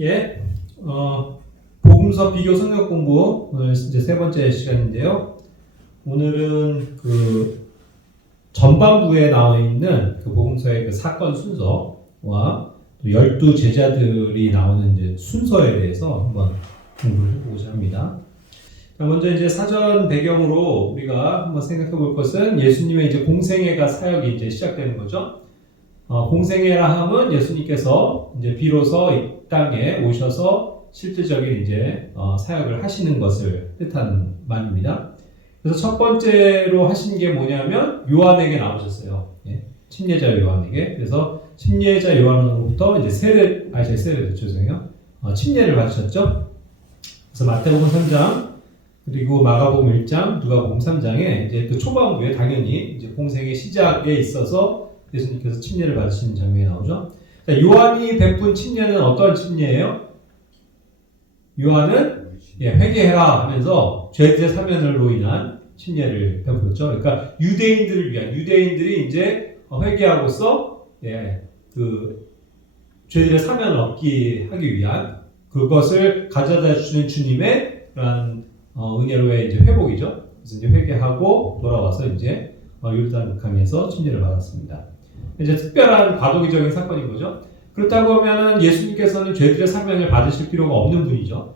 예, 복음서 비교 성경 공부 오늘 이제 세 번째 시간인데요. 오늘은 그 전반부에 나와 있는 그 복음서의 그 사건 순서와 또 12 제자들이 나오는 이제 순서에 대해서 한번 공부를 해보고자 합니다. 자, 먼저 이제 사전 배경으로 우리가 한번 생각해 볼 것은 예수님의 이제 공생애가 사역이 이제 시작되는 거죠. 공생애라 함은 예수님께서 이제 비로소 이 땅에 오셔서 실질적인 이제 사역을 하시는 것을 뜻하는 말입니다. 그래서 첫 번째로 하신 게 뭐냐면 요한에게 나오셨어요. 예, 침례자 요한에게. 그래서 침례자 요한으로부터 이제 침례를 받으셨죠. 그래서 마태복음 3장 그리고 마가복음 1장, 누가복음 3장에 이제 그 초반부에 당연히 이제 공생의 시작에 있어서 예수님께서 침례를 받으시는 장면이 나오죠. 자, 요한이 베푼 침례는 어떤 침례예요? 요한은 회개해라 하면서 죄들의 사면으로 인한 침례를 베풀었죠. 그러니까 유대인들을 위한, 유대인들이 이제 회개하고서 그 죄들의 사면을 얻기 하기 위한 그것을 가져다 주시는 주님의 그런 은혜로의 이제 회복이죠. 그래서 이제 회개하고 돌아와서 이제 요르단 강에서 침례를 받았습니다. 이제 특별한 과도기적인 사건인 거죠. 그렇다고 하면은 예수님께서는 죄들의 사면을 받으실 필요가 없는 분이죠.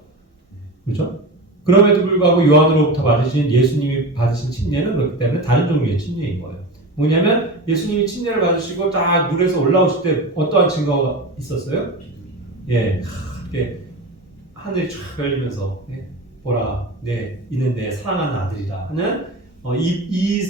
그렇죠? 그럼에도 불구하고 요한으로부터 받으신 예수님이 받으신 침례는 그렇기 때문에 다른 종류의 침례인 거예요. 뭐냐면 예수님이 침례를 받으시고 딱 물에서 올라오실 때 어떠한 증거가 있었어요? 이렇게 하늘이 쫙 열리면서 보라, 이는 내 사랑하는 아들이다 하는 이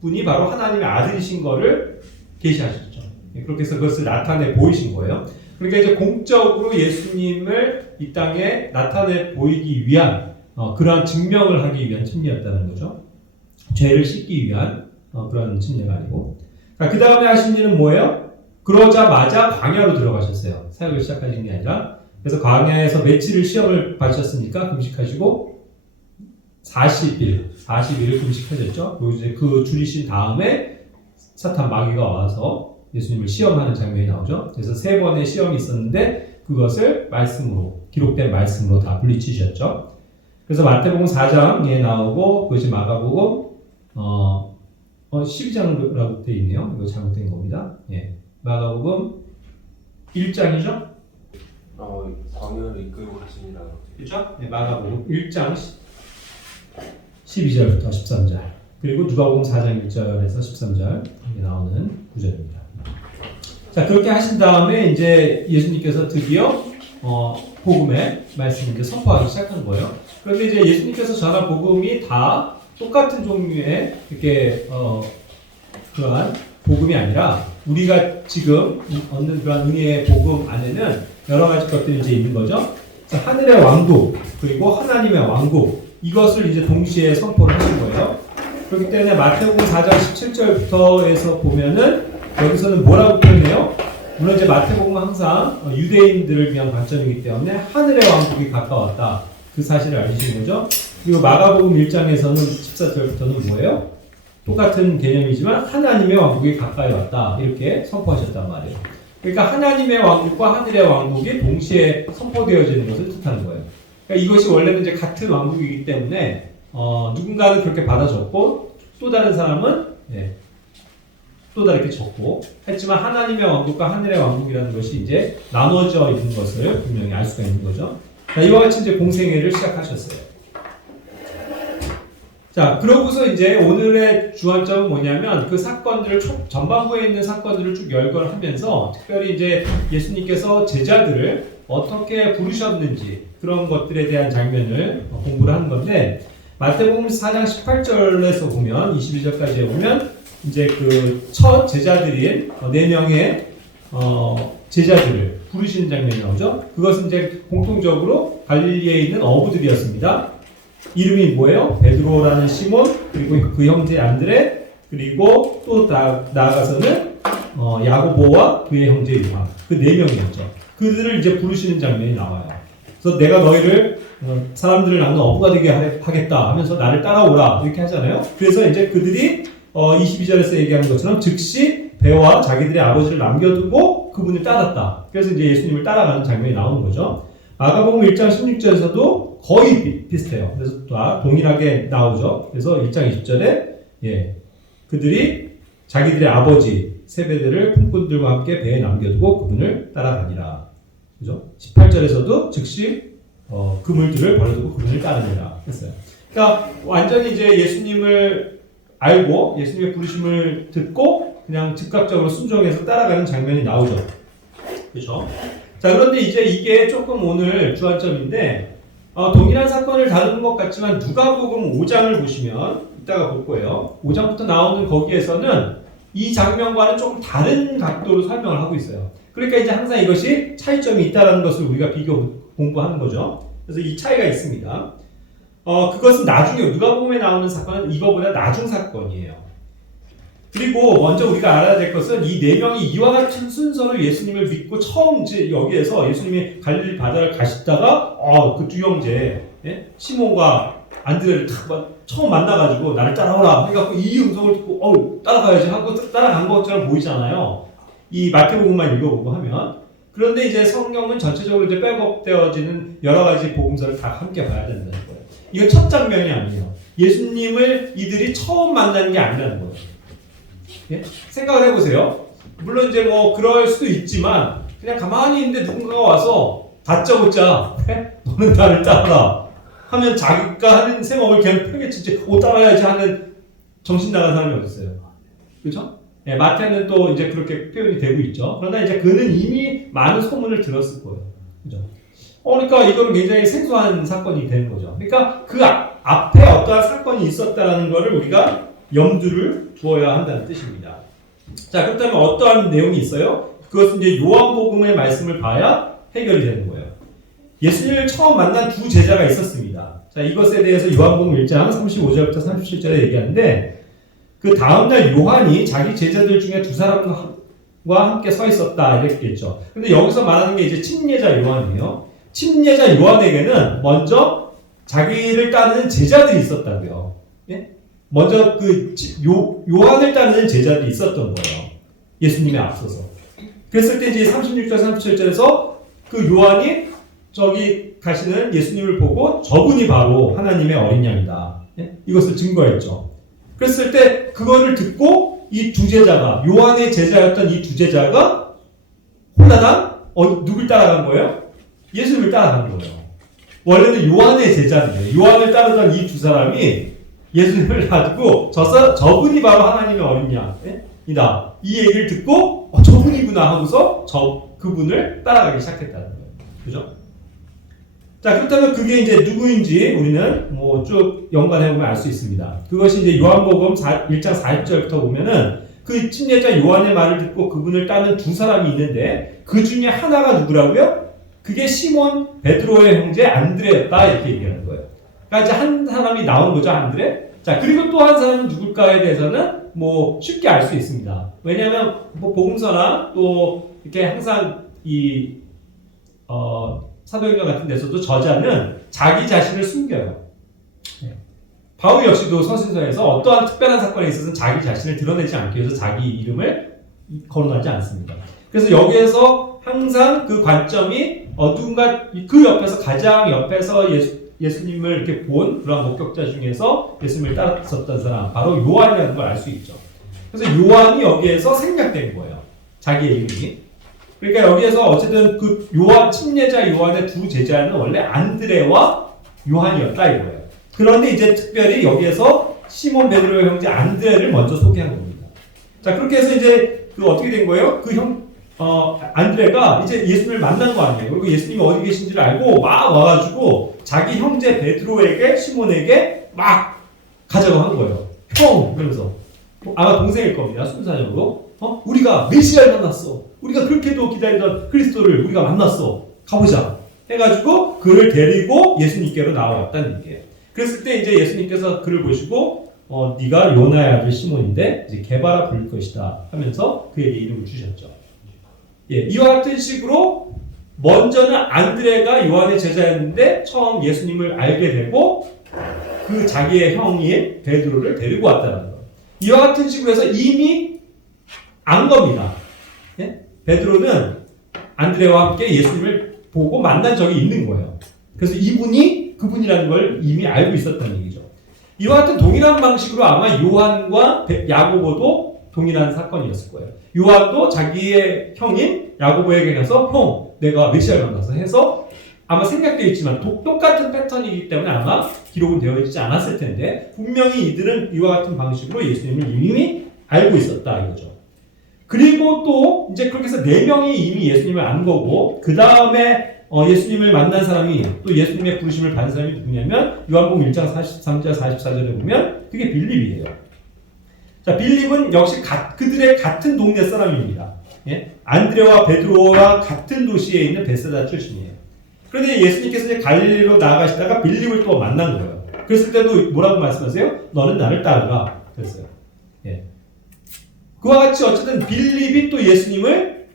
분이 바로 하나님의 아들이신 거를 계시하셨죠. 그렇게 해서 그것을 나타내 보이신 거예요. 그러니까 이제 공적으로 예수님을 이 땅에 나타내 보이기 위한 그러한 증명을 하기 위한 침례였다는 거죠. 죄를 씻기 위한 그런 침례가 아니고. 그 다음에 하신 일은 뭐예요? 그러자마자 광야로 들어가셨어요. 사역을 시작하신 게 아니라. 그래서 광야에서 며칠을 시험을 받으셨으니까 금식하시고 40일을 금식하셨죠. 그리고 이제 그 줄이신 다음에 사탄 마귀가 와서 예수님을 시험하는 장면이 나오죠. 그래서 3번의 시험이 있었는데 그것을 말씀으로, 기록된 말씀으로 다 물리치셨죠. 그래서 마태복음 4장에 나오고 그것이 마가복음 12장이라고 되어 있네요. 이거 잘못된 겁니다. 마가복음 1장이죠. 광야를 이끌고 가시니라고. 그렇죠? 마가복음 1장 12절부터 13절. 그리고 누가복음 4장 1절에서 13절에 나오는 구절입니다. 자, 그렇게 하신 다음에 이제 예수님께서 드디어 복음의 말씀을 이제 선포하기 시작한 거예요. 그런데 이제 예수님께서 전한 복음이 다 똑같은 종류의 이렇게 그러한 복음이 아니라 우리가 지금 얻는 그런 은혜의 복음 안에는 여러 가지 것들이 이제 있는 거죠. 자, 하늘의 왕국 그리고 하나님의 왕국 이것을 이제 동시에 선포를 하신 거예요. 그렇기 때문에 마태복음 4장 17절부터에서 보면은 여기서는 뭐라고 표현해요? 물론 이제 마태복음은 항상 유대인들을 위한 관점이기 때문에 하늘의 왕국이 가까웠다. 그 사실을 알리신 거죠. 그리고 마가복음 1장에서는 14절부터는 뭐예요? 똑같은 개념이지만 하나님의 왕국이 가까이 왔다. 이렇게 선포하셨단 말이에요. 그러니까 하나님의 왕국과 하늘의 왕국이 동시에 선포되어지는 것을 뜻하는 거예요. 그러니까 이것이 원래는 이제 같은 왕국이기 때문에 누군가는 그렇게 받아줬고 또 다른 사람은 또 다르게 적고 했지만 하나님의 왕국과 하늘의 왕국이라는 것이 이제 나눠져 있는 것을 분명히 알 수가 있는 거죠. 자, 이와 같이 이제 공생애를 시작하셨어요. 자, 그러고서 이제 오늘의 주안점은 뭐냐면 그 사건들을 전반부에 있는 사건들을 쭉 열거를 하면서 특별히 이제 예수님께서 제자들을 어떻게 부르셨는지 그런 것들에 대한 장면을 공부를 하는 건데 마태복음 4장 18절에서 보면 21절까지에 보면 이제 그 첫 제자들인 4명의 제자들을 부르시는 장면이 나오죠. 그것은 이제 공통적으로 갈릴리에 있는 어부들이었습니다. 이름이 뭐예요? 베드로라는 시몬, 그리고 그 형제 안드레, 그리고 또 나아가서는 야고보와 그의 형제 요한. 그 4명이었죠. 그들을 이제 부르시는 장면이 나와요. 그래서 내가 너희를 사람들을 낳는 어부가 되게 하겠다 하면서 나를 따라오라 이렇게 하잖아요. 그래서 이제 그들이 22절에서 얘기하는 것처럼 즉시 배와 자기들의 아버지를 남겨두고 그분을 따랐다. 그래서 이제 예수님을 따라가는 장면이 나오는 거죠. 마가복음 1장 16절에서도 거의 비슷해요. 그래서 다 동일하게 나오죠. 그래서 1장 20절에 그들이 자기들의 아버지 세베대를 품꾼들과 함께 배에 남겨두고 그분을 따라다니라. 그죠? 18절에서도 즉시 그물들을 버려두고 그분을 따르니라 했어요. 그러니까 완전히 이제 예수님을 알고 예수님의 부르심을 듣고 그냥 즉각적으로 순종해서 따라가는 장면이 나오죠. 그렇죠? 자, 그런데 이제 이게 조금 오늘 주안점인데 동일한 사건을 다루는 것 같지만 누가복음 5장을 보시면 이따가 볼 거예요. 5장부터 나오는 거기에서는 이 장면과는 조금 다른 각도로 설명을 하고 있어요. 그러니까 이제 항상 이것이 차이점이 있다는 것을 우리가 공부하는 거죠. 그래서 이 차이가 있습니다. 그것은 나중에 누가복음에 나오는 사건은 이거보다 나중 사건이에요. 그리고 먼저 우리가 알아야 될 것은 이 네 명이 이와 같은 순서로 예수님을 믿고 처음 이제 여기에서 예수님이 갈릴리 바다를 가시다가 그 두 형제 시몬과 안드레를 처음 만나가지고 나를 따라오라 해갖고 이 음성을 듣고 따라가야지 하고 따라간 것처럼 보이잖아요. 이 마태복음만 읽어보고 하면. 그런데 이제 성경은 전체적으로 이제 백업되어지는 여러 가지 복음서를 다 함께 봐야 된다는 거예요. 이건 첫 장면이 아니에요. 예수님을 이들이 처음 만나는 게 아니라는 거예요. 예? 생각을 해보세요. 물론 이제 뭐 그럴 수도 있지만 그냥 가만히 있는데 누군가가 와서 다짜고짜 너는 나를 따라라 하면 자기가 하는 생업을 그냥 팽개치지 따라야지 하는 정신 나간 사람이 어딨어요. 그렇죠? 예, 마태는 또 이제 그렇게 표현이 되고 있죠. 그러나 이제 그는 이미 많은 소문을 들었을 거예요. 그죠? 그러니까 이거는 굉장히 생소한 사건이 되는 거죠. 그러니까 그 앞에 어떠한 사건이 있었다는 것을 우리가 염두를 두어야 한다는 뜻입니다. 자, 그렇다면 어떠한 내용이 있어요? 그것은 이제 요한복음의 말씀을 봐야 해결이 되는 거예요. 예수님을 처음 만난 두 제자가 있었습니다. 자, 이것에 대해서 요한복음 1장 35절부터 37절에 얘기하는데 그 다음날 요한이 자기 제자들 중에 두 사람과 함께 서 있었다 이랬겠죠. 근데 여기서 말하는 게 이제 침례자 요한이에요. 침례자 요한에게는 먼저 자기를 따르는 제자들이 있었다고요. 예? 먼저 요한을 따르는 제자들이 있었던 거예요. 예수님에 앞서서. 그랬을 때 이제 36절 37절에서 그 요한이 저기 가시는 예수님을 보고 저분이 바로 하나님의 어린 양이다. 예? 이것을 증거했죠. 그랬을 때 그거를 듣고 이 두 제자가 요한의 제자였던 이 두 제자가 홀라당 누굴 따라간 거예요? 예수님을 따라간 거예요. 원래는 요한의 제자인데 요한을 따르던 이 두 사람이 예수님을 가지고 저분이 바로 하나님의 어린 양이다. 이 얘기를 듣고 저분이구나 하고서 그분을 따라가기 시작했다는 거예요. 그죠? 자, 그렇다면 그게 이제 누구인지 우리는 뭐 쭉 연관해보면 알 수 있습니다. 그것이 이제 요한복음 1장 40절부터 보면은 그 침례자 요한의 말을 듣고 그분을 따르는 두 사람이 있는데 그 중에 하나가 누구라고요? 그게 시몬 베드로의 형제 안드레였다 이렇게 얘기하는 거예요. 그러니까 이제 한 사람이 나온 거죠, 안드레. 자, 그리고 또 한 사람은 누굴까에 대해서는 뭐 쉽게 알 수 있습니다. 왜냐하면 뭐 복음서나 또 이렇게 항상 사도행전 같은 데서도 저자는 자기 자신을 숨겨요. 바울 역시도 서신서에서 어떠한 특별한 사건에 있어서는 자기 자신을 드러내지 않기 위해서 자기 이름을 거론하지 않습니다. 그래서 여기에서 항상 그 관점이 누군가 그 옆에서 가장 옆에서 예수님을 이렇게 본 그런 목격자 중에서 예수님을 따랐었던 사람 바로 요한이라는 걸 알 수 있죠. 그래서 요한이 여기에서 생략된 거예요. 자기의 이름이. 그러니까 여기에서 어쨌든 그 침례자 요한의 두 제자는 원래 안드레와 요한이었다 이거예요. 그런데 이제 특별히 여기에서 시몬 베드로의 형제 안드레를 먼저 소개한 겁니다. 자, 그렇게 해서 이제 어떻게 된 거예요? 안드레가 이제 예수님을 만난 거 아니에요. 그리고 예수님이 어디 계신지를 알고 막 와가지고 자기 형제 베드로에게 시몬에게 막 가자고 한 거예요. 형! 이러면서. 아마 동생일 겁니다. 순사적으로. 우리가 메시아를 만났어. 우리가 그렇게도 기다리던 그리스도를 우리가 만났어. 가보자. 해가지고 그를 데리고 예수님께로 나와왔다는 얘기예요. 그랬을 때 이제 예수님께서 그를 보시고 네가 요나의 아들 시몬인데 이제 게바라 부를 것이다 하면서 그에게 이름을 주셨죠. 예, 이와 같은 식으로 먼저는 안드레가 요한의 제자였는데 처음 예수님을 알게 되고 그 자기의 형인 베드로를 데리고 왔다는 거. 이와 같은 식으로 해서 이미 안 겁니다. 예? 베드로는 안드레와 함께 예수님을 보고 만난 적이 있는 거예요. 그래서 이분이 그분이라는 걸 이미 알고 있었다는 얘기죠. 이와 같은 동일한 방식으로 아마 요한과 야고보도 동일한 사건이었을 거예요. 요한도 자기의 형인 야고보에게 가서 형, 내가 메시아를 만나서 해서 아마 생략되어 있지만 똑같은 패턴이기 때문에 아마 기록은 되어 있지 않았을 텐데 분명히 이들은 이와 같은 방식으로 예수님을 이미 알고 있었다 이거죠. 그리고 또 이제 그렇게 해서 4명이 이미 예수님을 안 거고 그 다음에 예수님을 만난 사람이 또 예수님의 부르심을 받은 사람이 누구냐면 요한복음 1장 43절 44절에 보면 그게 빌립이에요. 자, 빌립은 역시 그들의 같은 동네 사람입니다. 예? 안드레와 베드로와 같은 도시에 있는 베세다 출신이에요. 그런데 예수님께서 이제 갈릴리로 나아가시다가 빌립을 또 만난 거예요. 그랬을 때도 뭐라고 말씀하세요? 너는 나를 따르라. 그랬어요. 예. 그와 같이 어쨌든 빌립이 또 예수님을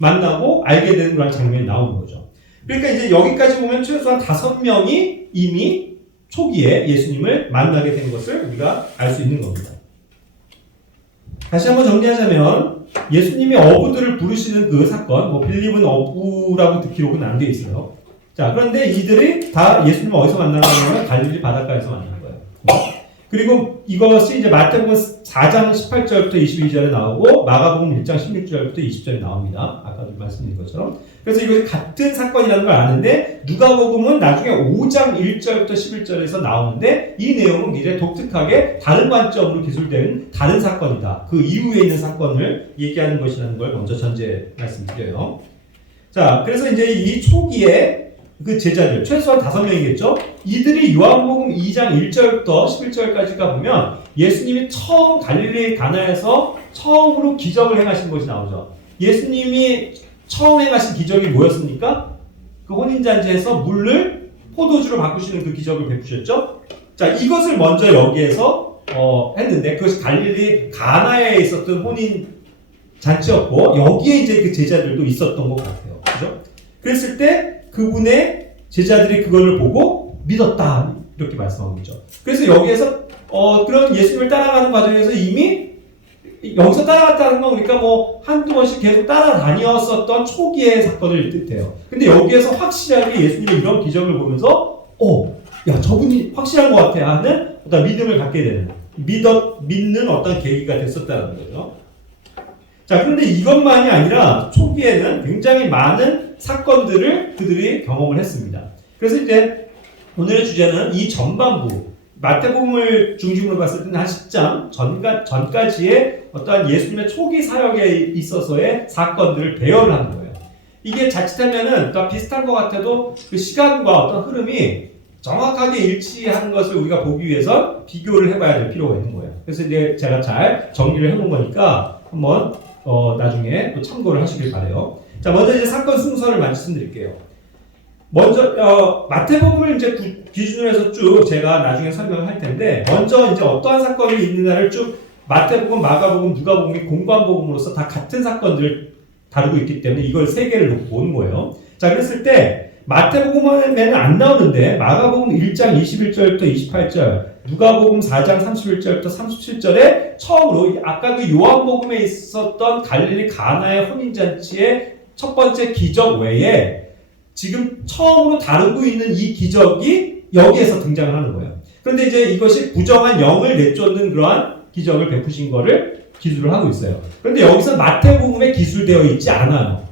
만나고 알게 되는 그런 장면이 나오는 거죠. 그러니까 이제 여기까지 보면 최소한 5명이 이미 초기에 예수님을 만나게 된 것을 우리가 알 수 있는 겁니다. 다시 한번 정리하자면 예수님이 어부들을 부르시는 그 사건, 뭐 빌립은 어부라고 기록은 안 되어 있어요. 자, 그런데 이들이 다 예수님을 어디서 만나냐면 갈릴리 바닷가에서 만난 거예요. 그리고 이것이 이제 마태복음 4장 18절부터 22절에 나오고 마가복음 1장 16절부터 20절에 나옵니다. 아까도 말씀드린 것처럼. 그래서 이것이 같은 사건이라는 걸 아는데 누가복음은 나중에 5장 1절부터 11절에서 나오는데 이 내용은 굉장히 독특하게 다른 관점으로 기술된 다른 사건이다. 그 이후에 있는 사건을 얘기하는 것이라는 걸 먼저 전제 말씀드려요. 자, 그래서 이제 이 초기에 그 제자들, 최소한 5명이겠죠? 이들이 요한복음 2장 1절부터 11절까지 가보면 예수님이 처음 갈릴리 가나에서 처음으로 기적을 행하신 것이 나오죠. 예수님이 처음 행하신 기적이 뭐였습니까? 그 혼인잔치에서 물을 포도주로 바꾸시는 그 기적을 베푸셨죠? 자, 이것을 먼저 여기에서 했는데 그것이 갈릴리 가나에 있었던 혼인잔치였고 여기에 이제 그 제자들도 있었던 것 같아요. 그죠? 그랬을 때 그분의 제자들이 그걸 보고 믿었다 이렇게 말씀하고 있죠. 그래서 여기에서 그런 예수님을 따라가는 과정에서 이미 여기서 따라갔다는 건 그러니까 뭐 한두 번씩 계속 따라다녔었던 초기의 사건을 뜻해요. 근데 여기에서 확실하게 예수님의 이런 기적을 보면서 야 저분이 확실한 것 같아 하는 어떤 믿음을 갖게 되는 믿는 어떤 계기가 됐었다는 거죠. 자, 그런데 이것만이 아니라 초기에는 굉장히 많은 사건들을 그들이 경험을 했습니다. 그래서 이제 오늘의 주제는 이 전반부, 마태복음을 중심으로 봤을 때는 한 10장 전까지의 어떠한 예수님의 초기 사역에 있어서의 사건들을 배열을 하는 거예요. 이게 자칫하면은 다 비슷한 것 같아도 그 시간과 어떤 흐름이 정확하게 일치하는 것을 우리가 보기 위해서 비교를 해봐야 될 필요가 있는 거예요. 그래서 이제 제가 잘 정리를 해놓은 거니까 한번 나중에 또 참고를 하시길 바래요. 자, 먼저 이제 사건 순서를 말씀드릴게요. 먼저 마태복음을 이제 기준으로 해서 쭉 제가 나중에 설명을 할 텐데 먼저 이제 어떠한 사건이 있는가를 쭉 마태복음, 마가복음, 누가복음이 공관복음으로서 다 같은 사건들을 다루고 있기 때문에 이걸 3개를 놓고 온 거예요. 자, 그랬을 때 마태복음에는 안 나오는데 마가복음 1장 21절부터 28절, 누가복음 4장 31절부터 37절에 처음으로 아까 그 요한복음에 있었던 갈릴리 가나의 혼인잔치의 첫 번째 기적 외에 지금 처음으로 다루고 있는 이 기적이 여기에서 등장을 하는 거예요. 그런데 이제 이것이 부정한 영을 내쫓는 그러한 기적을 베푸신 거를 기술을 하고 있어요. 그런데 여기서 마태복음에 기술되어 있지 않아요.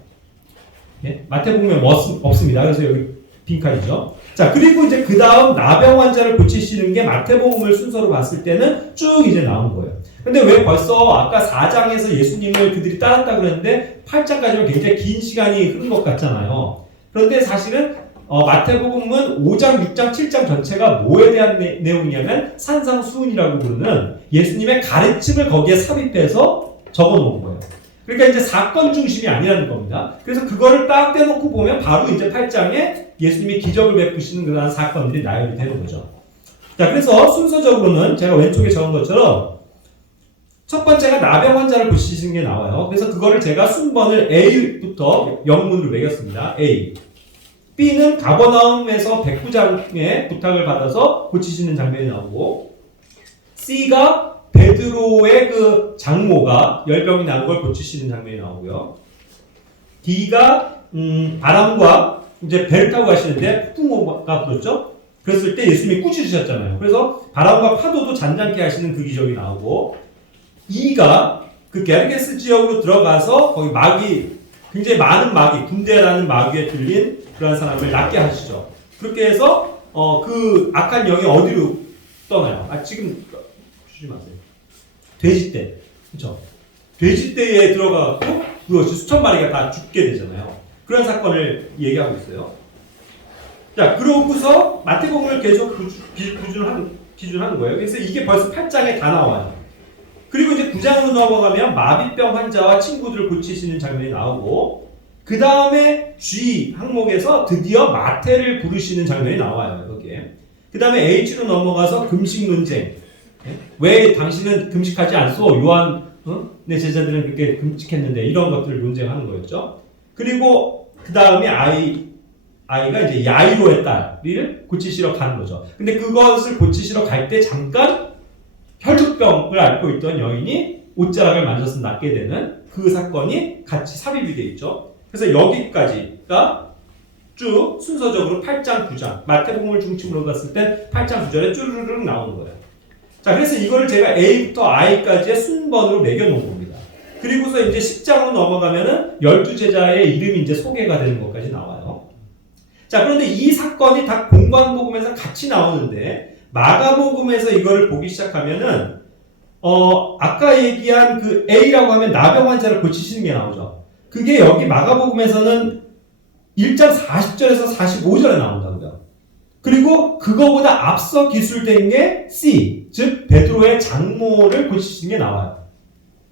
예? 마태복음에 없습니다. 그래서 여기 빈칸이죠. 자, 그리고 이제 그 다음 나병 환자를 고치시는 게 마태복음을 순서로 봤을 때는 쭉 이제 나온 거예요. 근데 왜 벌써 아까 4장에서 예수님을 그들이 따랐다 그랬는데 8장까지는 굉장히 긴 시간이 흐른 것 같잖아요. 그런데 사실은 마태복음은 5장, 6장, 7장 전체가 뭐에 대한 내용이냐면 산상수훈이라고 부르는 예수님의 가르침을 거기에 삽입해서 적어놓은 거예요. 그러니까 이제 사건 중심이 아니라는 겁니다. 그래서 그거를 딱 떼놓고 보면 바로 이제 8장에 예수님이 기적을 베푸시는 그러한 사건들이 나열이 되는 거죠. 자, 그래서 순서적으로는 제가 왼쪽에 적은 것처럼 첫 번째가 나병 환자를 고치시는 게 나와요. 그래서 그거를 제가 순번을 A부터 영문으로 매겼습니다. A. B는 가버나움에서 백부장의 부탁을 받아서 고치시는 장면이 나오고, C가 베드로의 그 장모가 열병이 난 걸 고치시는 장면이 나오고요. D가 바람과 이제 배를 타고 가시는데 폭풍우가 불었죠. 그랬을 때 예수님이 꾸짖으셨잖아요. 그래서 바람과 파도도 잔잔케 하시는 그 기적이 나오고, 이가 그 게르게스 지역으로 들어가서 거기 마귀, 굉장히 많은 마귀, 군대라는 마귀에 들린 그런 사람을 낫게 하시죠. 그렇게 해서 그 악한 영이 어디로 떠나요? 지금 주지 마세요. 돼지떼, 그렇죠? 돼지떼에 들어가고 그것이 수천 마리가 다 죽게 되잖아요. 그런 사건을 얘기하고 있어요. 자, 그러고서 마태복음을 계속 기준하는 거예요. 그래서 이게 벌써 8장에 다 나와요. 그리고 이제 9장으로 넘어가면 마비병 환자와 친구들을 고치시는 장면이 나오고, 그 다음에 G 항목에서 드디어 마태를 부르시는 장면이 나와요. 여기에. 그 다음에 H로 넘어가서 금식 논쟁. 왜 당신은 금식하지 않소? 요한 내 제자들은 그렇게 금식했는데, 이런 것들을 논쟁하는 거였죠. 그리고 그 다음에 아이가 이제 야이로의 딸을 고치시러 가는 거죠. 근데 그것을 고치시러 갈 때 잠깐 혈루병을 앓고 있던 여인이 옷자락을 만져서 낫게 되는 그 사건이 같이 삽입이 되어 있죠. 그래서 여기까지가 쭉 순서적으로 8장, 9장, 마태복음을 중심으로 봤을 때 8장, 9절에 쭈르륵 나오는 거예요. 자, 그래서 이거를 제가 A부터 I까지의 순번으로 매겨놓은 겁니다. 그리고서 이제 10장으로 넘어가면은 12제자의 이름이 이제 소개가 되는 것까지 나와요. 자, 그런데 이 사건이 다 공관복음에서 같이 나오는데, 마가복음에서 이거를 보기 시작하면은, 아까 얘기한 그 A라고 하면 나병 환자를 고치시는 게 나오죠. 그게 여기 마가복음에서는 1장 40절에서 45절에 나온다고요. 그리고 그거보다 앞서 기술된 게 C, 즉 베드로의 장모를 고치시는 게 나와요.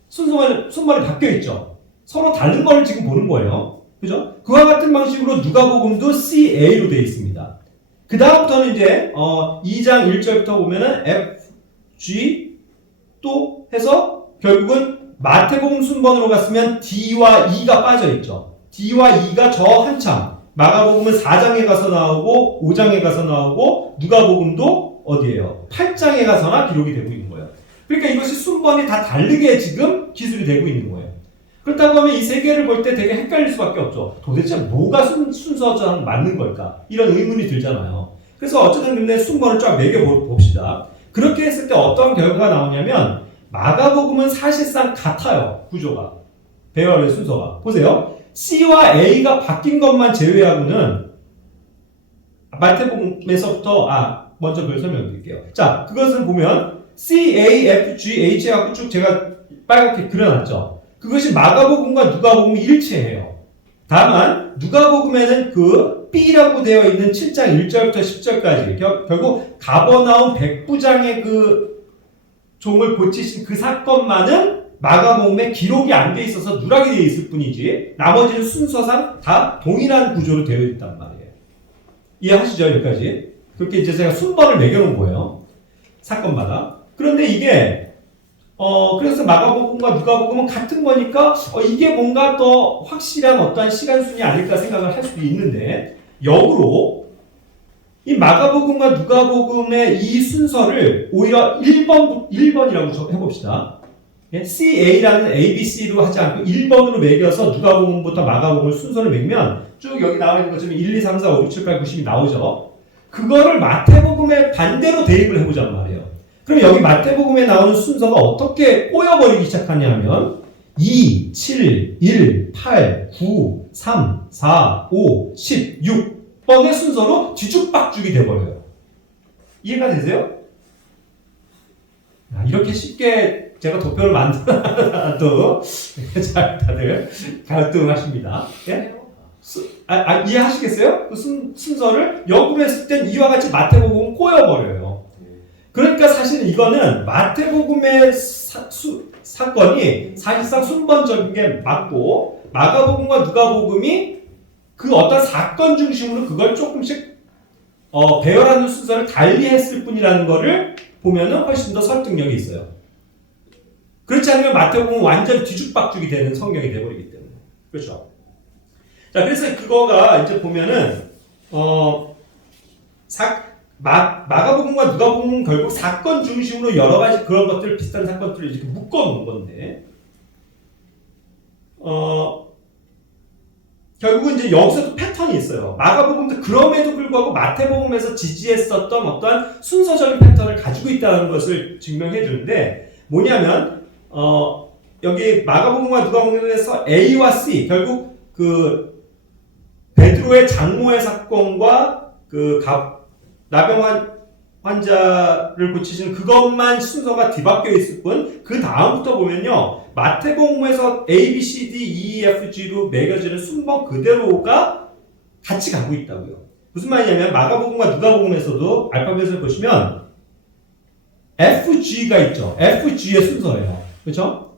순번이 바뀌어 있죠. 서로 다른 걸 지금 보는 거예요. 그죠? 그와 같은 방식으로 누가복음도 CA로 되어 있습니다. 그 다음부터는 이제 2장 1절부터 보면은 F, G 또 해서 결국은 마태복음 순번으로 갔으면 D와 E가 빠져 있죠. D와 E가 저 한참, 마가복음은 4장에 가서 나오고 5장에 가서 나오고, 누가복음도 어디예요? 8장에 가서나 기록이 되고 있는 거예요. 그러니까 이것이 순번이 다 다르게 지금 기술이 되고 있는 거예요. 그렇다고 하면 이 세 개를 볼 때 되게 헷갈릴 수밖에 없죠. 도대체 뭐가 순서상 맞는 걸까? 이런 의문이 들잖아요. 그래서 어쨌든 근데 순번을 쫙 매겨봅시다. 그렇게 했을 때 어떤 결과가 나오냐면, 마가복음은 사실상 같아요. 구조가. 배열의 순서가. 보세요. C와 A가 바뀐 것만 제외하고는 마태복음에서부터 먼저 그걸 설명드릴게요. 자, 그것을 보면 C, A, F, G, H 해갖고 쭉 제가 빨갛게 그려놨죠. 그것이 마가복음과 누가복음이 일치해요. 다만 누가복음에는 그 B라고 되어 있는 7장 1절부터 10절까지 결국 가버나움 백부장의 그 종을 고치신 그 사건만은 마가복음에 기록이 안 돼 있어서 누락이 되어 있을 뿐이지, 나머지는 순서상 다 동일한 구조로 되어 있단 말이에요. 이해하시죠? 여기까지. 그렇게 이제 제가 순번을 매겨놓은 거예요. 사건마다. 그런데 이게 그래서 마가복음과 누가복음은 같은 거니까 이게 뭔가 더 확실한 어떠한 시간순이 아닐까 생각을 할 수도 있는데, 역으로 이 마가복음과 누가복음의 이 순서를 오히려 1번이라고 해봅시다. CA라는 ABC로 하지 않고 1번으로 매겨서 누가복음부터 마가복음을 순서를 매기면 쭉 여기 나와 있는 것처럼 1, 2, 3, 4, 5, 6, 7, 8, 9, 10이 나오죠. 그거를 마태복음에 반대로 대입을 해보자는 말이에요. 그럼 여기 마태복음에 나오는 순서가 어떻게 꼬여버리기 시작하냐면 2, 7, 1, 8, 9, 3, 4, 5, 10, 6번의 순서로 뒤죽박죽이 돼버려요. 이해가 되세요? 이렇게 쉽게 제가 도표를 만들어놔도 잘 다들 갸우뚱하십니다. 예? 이해하시겠어요? 그 순서를 역으로 했을 땐 이와 같이 마태복음은 꼬여버려요. 그러니까 사실은 이거는 마태복음의 사건이 사실상 순번적인 게 맞고, 마가복음과 누가복음이 그 어떤 사건 중심으로 그걸 조금씩 배열하는 순서를 달리 했을 뿐이라는 거를 보면은 훨씬 더 설득력이 있어요. 그렇지 않으면 마태복음은 완전 뒤죽박죽이 되는 성경이 되어버리기 때문에. 그렇죠? 자, 그래서 그거가 이제 보면은 마가복음과 누가복음은 결국 사건 중심으로 여러 가지 그런 것들, 비슷한 사건들을 이렇게 묶어 놓은 건데, 결국은 이제 여기서도 패턴이 있어요. 마가복음도 그럼에도 불구하고 마태복음에서 지지했었던 어떠한 순서적인 패턴을 가지고 있다는 것을 증명해 주는데 뭐냐면 여기 마가복음과 누가복음에서 A와 C 결국 그 베드로의 장모의 사건과 그 나병 환자를 고치시는 그것만 순서가 뒤바뀌어 있을 뿐 그 다음부터 보면요 마태복음에서 A, B, C, D, E, F, G로 매겨지는 순번 그대로가 같이 가고 있다고요. 무슨 말이냐면 마가복음과 누가복음에서도 알파벳을 보시면 F, G가 있죠. F, G의 순서예요. 그렇죠?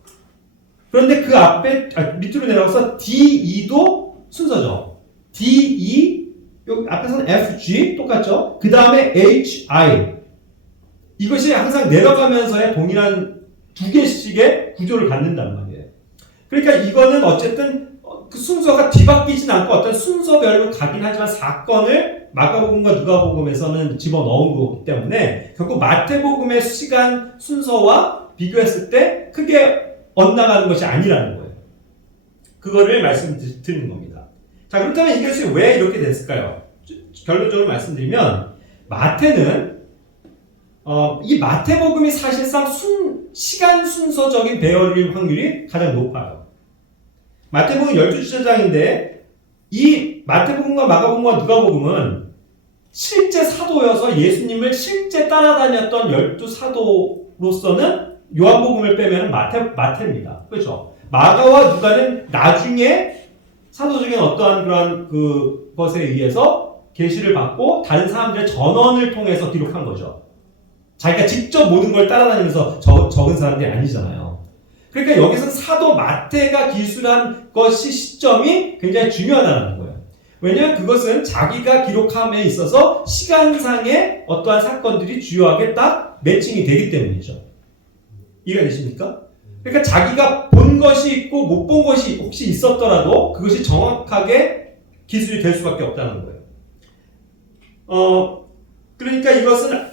그런데 그 앞에 밑으로 내려가서 D, E도 순서죠. D, E 여기 앞에서는 F, G 똑같죠? 그 다음에 H, I 이것이 항상 내려가면서의 동일한 두 개씩의 구조를 갖는단 말이에요. 그러니까 이거는 어쨌든 그 순서가 뒤바뀌진 않고 어떤 순서별로 가긴 하지만 사건을 마가복음과 누가복음에서는 집어넣은 거기 때문에 결국 마태복음의 시간 순서와 비교했을 때 크게 엇나가는 것이 아니라는 거예요. 그거를 말씀드리는 겁니다. 자, 그렇다면 이것이 왜 이렇게 됐을까요? 결론적으로 말씀드리면 마태는 이 마태복음이 사실상 시간 순서적인 배열일 확률이 가장 높아요. 마태복음 12주차장인데 이 마태복음과 마가복음과 누가복음은 실제 사도여서 예수님을 실제 따라다녔던 12사도로서는 요한복음을 빼면 마태입니다. 그렇죠? 마가와 누가는 나중에 사도적인 어떠한 그런 것에 의해서 계시를 받고 다른 사람들의 전언을 통해서 기록한 거죠. 자기가 직접 모든 걸 따라다니면서 적은 사람들이 아니잖아요. 그러니까 여기서 사도 마태가 기술한 것이 시점이 굉장히 중요하다는 거예요. 왜냐하면 그것은 자기가 기록함에 있어서 시간상의 어떠한 사건들이 주요하게 딱 매칭이 되기 때문이죠. 이해가 되십니까? 그러니까 자기가 본 것이 있고 못 본 것이 혹시 있었더라도 그것이 정확하게 기술이 될 수밖에 없다는 거예요. 그러니까 이것은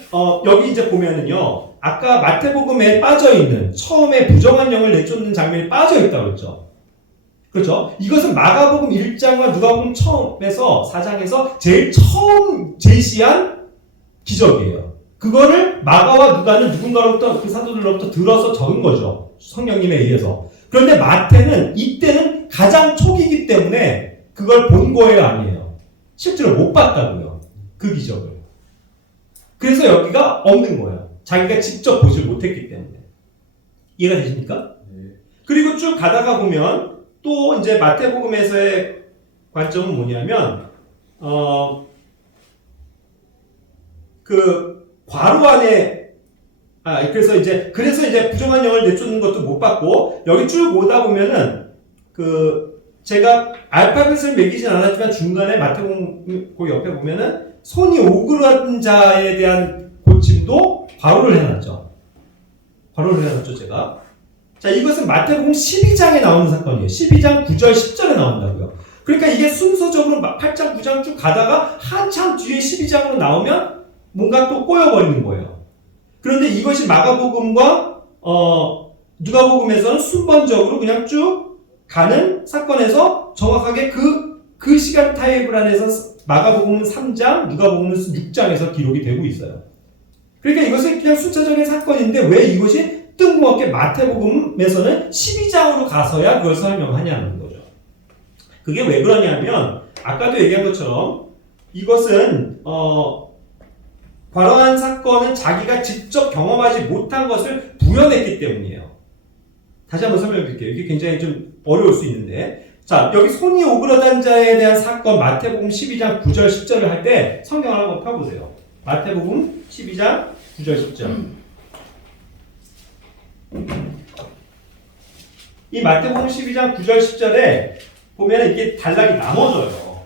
여기 이제 보면은요. 아까 마태복음에 빠져있는 처음에 부정한 영을 내쫓는 장면이 빠져있다고 했죠. 그렇죠? 이것은 마가복음 1장과 누가복음 처음에서 4장에서 제일 처음 제시한 기적이에요. 그거를 마가와 누가는 누군가로부터 그 사도들로부터 들어서 적은 거죠. 성령님에 의해서. 그런데 마태는 이때는 가장 초기이기 때문에 그걸 본 거예요, 아니에요? 실제로 못 봤다고요. 그 기적을. 그래서 여기가 없는 거예요. 자기가 직접 보질 못했기 때문에. 이해가 되십니까? 네. 그리고 쭉 가다가 보면 또 이제 마태복음에서의 관점은 뭐냐면 그 괄호 안에 그래서 이제 부정한 영을 내쫓는 것도 못 봤고 여기 쭉 오다 보면은 제가 알파벳을 매기진 않았지만 중간에 마태복음 그 옆에 보면은 손이 오그라든 자에 대한 고침도 괄호를 해놨죠. 제가. 자, 이것은 마태복음 12장에 나오는 사건이에요. 12장 9절, 10절에 나온다고요. 그러니까 이게 순서적으로 8장, 9장 쭉 가다가 한참 뒤에 12장으로 나오면 뭔가 또 꼬여버리는 거예요. 그런데 이것이 마가복음과 누가복음에서는 순번적으로 그냥 쭉 가는 사건에서 정확하게 그 시간 타입을 안에서 마가복음은 3장, 누가복음은 6장에서 기록이 되고 있어요. 그러니까 이것은 그냥 순차적인 사건인데 왜 이것이 뜬금없게 마태복음에서는 12장으로 가서야 그걸 설명하냐는 거죠. 그게 왜 그러냐면 아까도 얘기한 것처럼 이것은 과거한 사건은 자기가 직접 경험하지 못한 것을 부여냈기 때문이에요. 다시 한번 설명해 드릴게요. 이게 굉장히 좀 어려울 수 있는데 자, 여기 손이 오그라든 자에 대한 사건 마태복음 12장 9절 10절을 할 때 성경을 한번 펴보세요. 마태복음 12장 9절 10절 이 마태복음 12장 9절 10절에 보면 이게 단락이 나눠져요.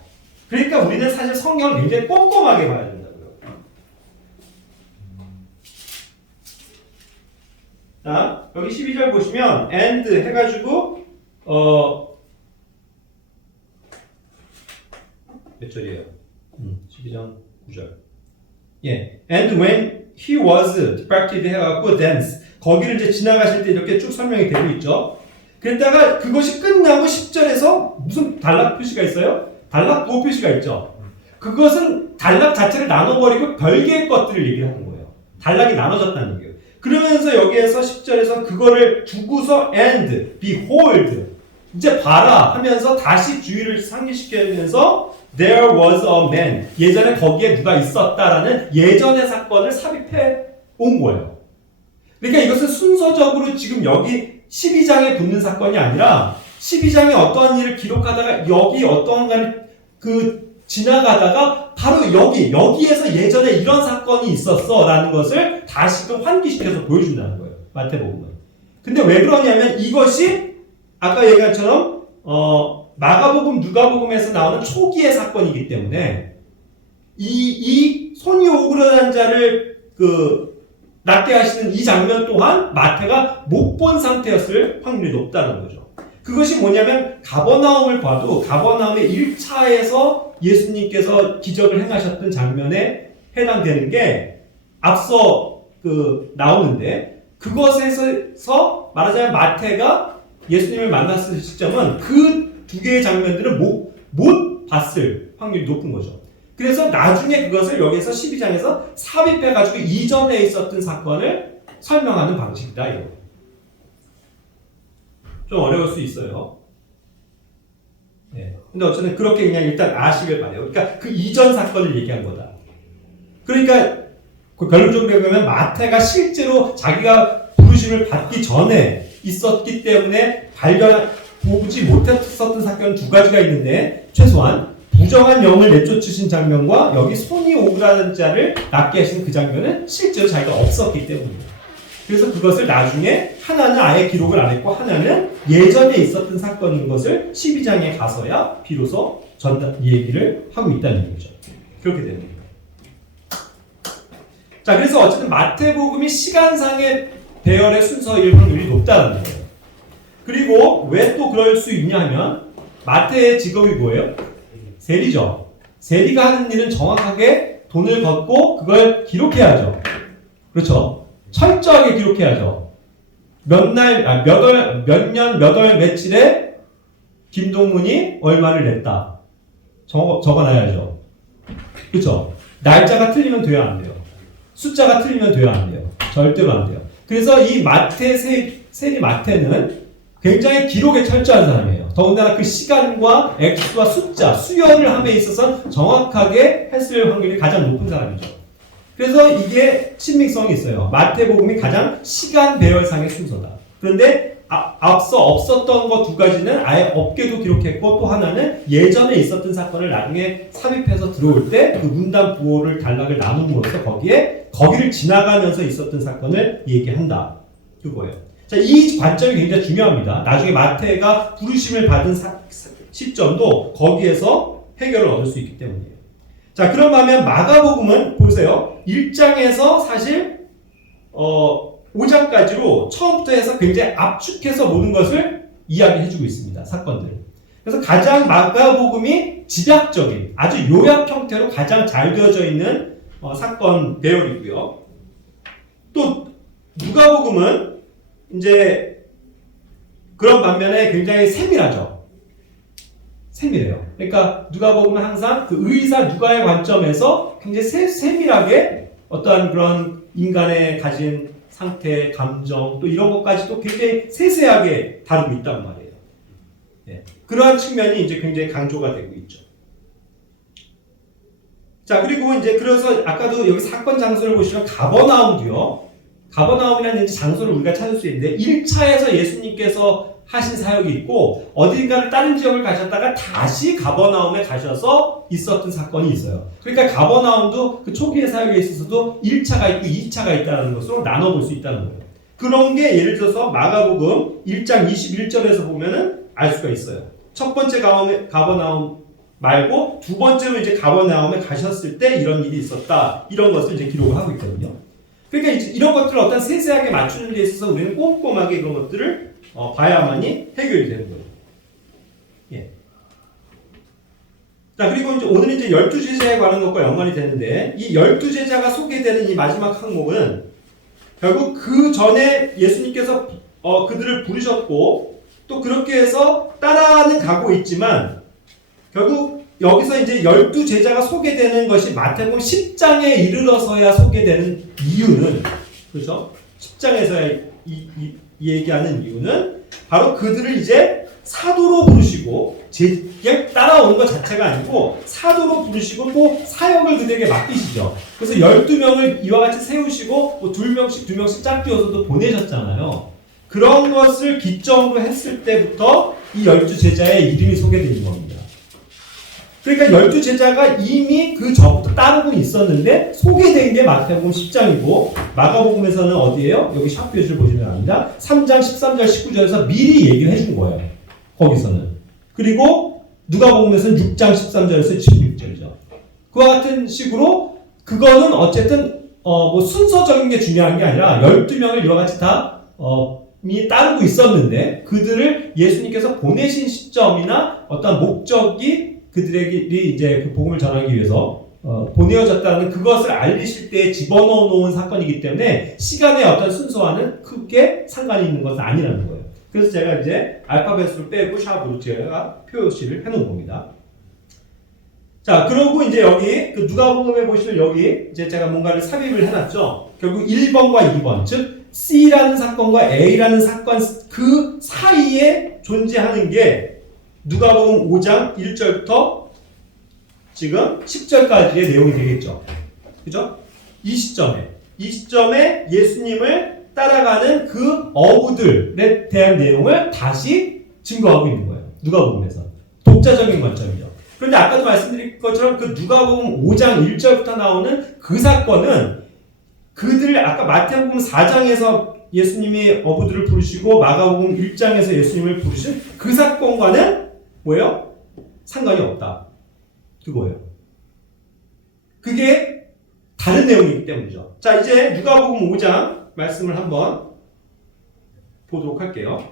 그러니까 우리는 사실 성경을 굉장히 꼼꼼하게 봐야 된다고요. 자, 여기 12절 보시면 and 해가지고 몇 절이에요? 12장 9절. 예. And when he was departed 해갖고 thence 거기를 이제 지나가실 때 이렇게 쭉 설명이 되고 있죠. 그랬다가 그것이 끝나고 10절에서 무슨 단락 표시가 있어요? 단락 부호 표시가 있죠. 그것은 단락 자체를 나눠버리고 별개의 것들을 얘기를 하는 거예요. 단락이 나눠졌다는 얘기예요. 그러면서 여기에서 10절에서 그거를 두고서 and, behold, 이제 봐라 하면서 다시 주의를 상기시키면서 there was a man, 예전에 거기에 누가 있었다라는 예전의 사건을 삽입해 온 거예요. 그러니까 이것은 순서적으로 지금 여기 12장에 붙는 사건이 아니라 12장에 어떠한 일을 기록하다가 여기 어떠한 지나가다가 바로 여기에서 예전에 이런 사건이 있었어 라는 것을 다시금 환기시켜서 보여준다는 거예요. 마태복음은. 근데 왜 그러냐면 이것이 아까 얘기한 것처럼 마가복음, 누가복음에서 나오는 초기의 사건이기 때문에 이 손이 오그라든 자를 낫게 하시는 이 장면 또한 마태가 못 본 상태였을 확률이 높다는 거죠. 그것이 뭐냐면 가버나움을 봐도 가버나움의 1차에서 예수님께서 기적을 행하셨던 장면에 해당되는 게 앞서 나오는데 그것에서 말하자면 마태가 예수님을 만났을 시점은 그 두 개의 장면들을 못 봤을 확률이 높은 거죠. 그래서 나중에 그것을 여기서 12장에서 삽입해가지고 이전에 있었던 사건을 설명하는 방식이다. 이거. 좀 어려울 수 있어요. 네. 근데 어쨌든 그렇게 그냥 일단 아시길 바래요. 그러니까 그 이전 사건을 얘기한 거다. 그러니까 결론적으로 얘기하면 마태가 실제로 자기가 부르심을 받기 전에 있었기 때문에 보지 못했었던 사건은 두 가지가 있는데 최소한 부정한 영을 내쫓으신 장면과 여기 손이 오그라든 자를 낫게 하신 그 장면은 실제로 자기가 없었기 때문입니다. 그래서 그것을 나중에 하나는 아예 기록을 안 했고 하나는 예전에 있었던 사건인 것을 12장에 가서야 비로소 얘기를 하고 있다는 얘기죠. 그렇게 됩니다. 자, 그래서 어쨌든 마태복음이 시간상의 배열의 순서일 확률이 높다는 거예요. 그리고 왜 또 그럴 수 있냐 하면 마태의 직업이 뭐예요? 세리죠. 세리가 하는 일은 정확하게 돈을 걷고 그걸 기록해야죠. 그렇죠. 철저하게 기록해야죠. 몇 년, 몇 월, 며칠에 김동문이 얼마를 냈다. 적어놔야죠. 그렇죠. 날짜가 틀리면 돼야 안 돼요. 숫자가 틀리면 돼야 안 돼요. 절대로 안 돼요. 그래서 이 세리 마태는 굉장히 기록에 철저한 사람이에요. 더군다나 그 시간과 액수와 숫자, 수열을 함에 있어서 정확하게 했을 확률이 가장 높은 사람이죠. 그래서 이게 친밀성이 있어요. 마태복음이 가장 시간 배열상의 순서다. 그런데 앞서 없었던 거 두 가지는 아예 없게도 기록했고 또 하나는 예전에 있었던 사건을 나중에 삽입해서 들어올 때 그 문단 부호를 단락을 나눔으로써 거기를 지나가면서 있었던 사건을 얘기한다. 그거예요. 자, 이 관점이 굉장히 중요합니다. 나중에 마태가 부르심을 받은 시점도 거기에서 해결을 얻을 수 있기 때문이에요. 자, 그럼 하면 마가복음은 보세요. 1장에서 사실 5장까지로 처음부터 해서 굉장히 압축해서 모든 것을 이야기해주고 있습니다. 사건들. 그래서 가장 마가복음이 집약적인 아주 요약 형태로 가장 잘 되어져 있는 사건 배열이고요. 또 누가복음은 이제 그런 반면에 굉장히 세밀하죠. 세밀해요. 그러니까 누가복음은 항상 그 의사 누가의 관점에서 굉장히 세밀하게 어떠한 그런 인간의 가진 상태, 감정 또 이런 것까지도 굉장히 세세하게 다루고 있단 말이에요. 네. 그러한 측면이 이제 굉장히 강조가 되고 있죠. 자, 그리고 이제 그래서 아까도 여기 사건 장소를 보시면 가버나움도요. 가버나움이라는 장소를 우리가 찾을 수 있는데 1차에서 예수님께서 하신 사역이 있고 어딘가를 다른 지역을 가셨다가 다시 가버나움에 가셔서 있었던 사건이 있어요. 그러니까 가버나움도 그 초기의 사역에 있어서도 1차가 있고 2차가 있다는 것으로 나눠볼 수 있다는 거예요. 그런 게 예를 들어서 마가복음 1장 21절에서 보면은 알 수가 있어요. 첫 번째 가버나움 말고 두 번째로 이제 가버나움에 가셨을 때 이런 일이 있었다. 이런 것을 이제 기록을 하고 있거든요. 그러니까 이제 이런 것들을 어떤 세세하게 맞추는 데 있어서 우리는 꼼꼼하게 이런 것들을 봐야만이 해결이 되는 거예요. 예. 자, 그리고 이제 오늘은 이제 12제자에 관한 것과 연관이 되는데 이 12제자가 소개되는 이 마지막 항목은 결국 그 전에 예수님께서 그들을 부르셨고 또 그렇게 해서 따라는 가고 있지만 결국 여기서 이제 12제자가 소개되는 것이 마태복음 10장에 이르러서야 소개되는 이유는, 그렇죠? 10장에서야 얘기하는 이유는 바로 그들을 이제 사도로 부르시고 그냥 따라오는 것 자체가 아니고 사도로 부르시고 또 사역을 그들에게 맡기시죠. 그래서 12명을 이와 같이 세우시고 뭐 2명씩 짝띄워서도 보내셨잖아요. 그런 것을 기점으로 했을 때부터 이 12제자의 이름이 소개되는 겁니다. 그러니까 12제자가 이미 그 전부터 따르고 있었는데 소개된 게 마태복음 10장이고 마가복음에서는 어디예요? 여기 샵 표지를 보시면 압니다. 3장 13절 19절에서 미리 얘기를 해준 거예요. 거기서는. 그리고 누가복음에서는 6장 13절에서 16절이죠. 그와 같은 식으로 그거는 어쨌든 뭐 순서적인 게 중요한 게 아니라 12명을 이와 같이 다 따르고 있었는데 그들을 예수님께서 보내신 시점이나 어떤 목적이 그들에게 이제 그 복음을 전하기 위해서 보내어졌다는 그것을 알리실 때 집어넣어 놓은 사건이기 때문에 시간의 어떤 순서와는 크게 상관이 있는 것은 아니라는 거예요. 그래서 제가 이제 알파벳으로 빼고 샵으로 제가 표시를 해놓은 겁니다. 자, 그러고 이제 여기 그 누가복음에 보시면 여기 이제 제가 뭔가를 삽입을 해놨죠. 결국 1번과 2번, 즉 C라는 사건과 A라는 사건 그 사이에 존재하는 게 누가복음 5장 1절부터 지금 10절까지의 내용이 되겠죠. 그죠? 이 시점에 예수님을 따라가는 그 어부들에 대한 내용을 다시 증거하고 있는 거예요. 누가복음에서. 독자적인 관점이죠. 그런데 아까도 말씀드린 것처럼 그 누가복음 5장 1절부터 나오는 그 사건은 그들 아까 마태복음 4장에서 예수님이 어부들을 부르시고 마가복음 1장에서 예수님을 부르신 그 사건과는 뭐예요? 상관이 없다. 그거예요. 그게 다른 내용이기 때문이죠. 자, 이제 누가복음 5장 말씀을 한번 보도록 할게요.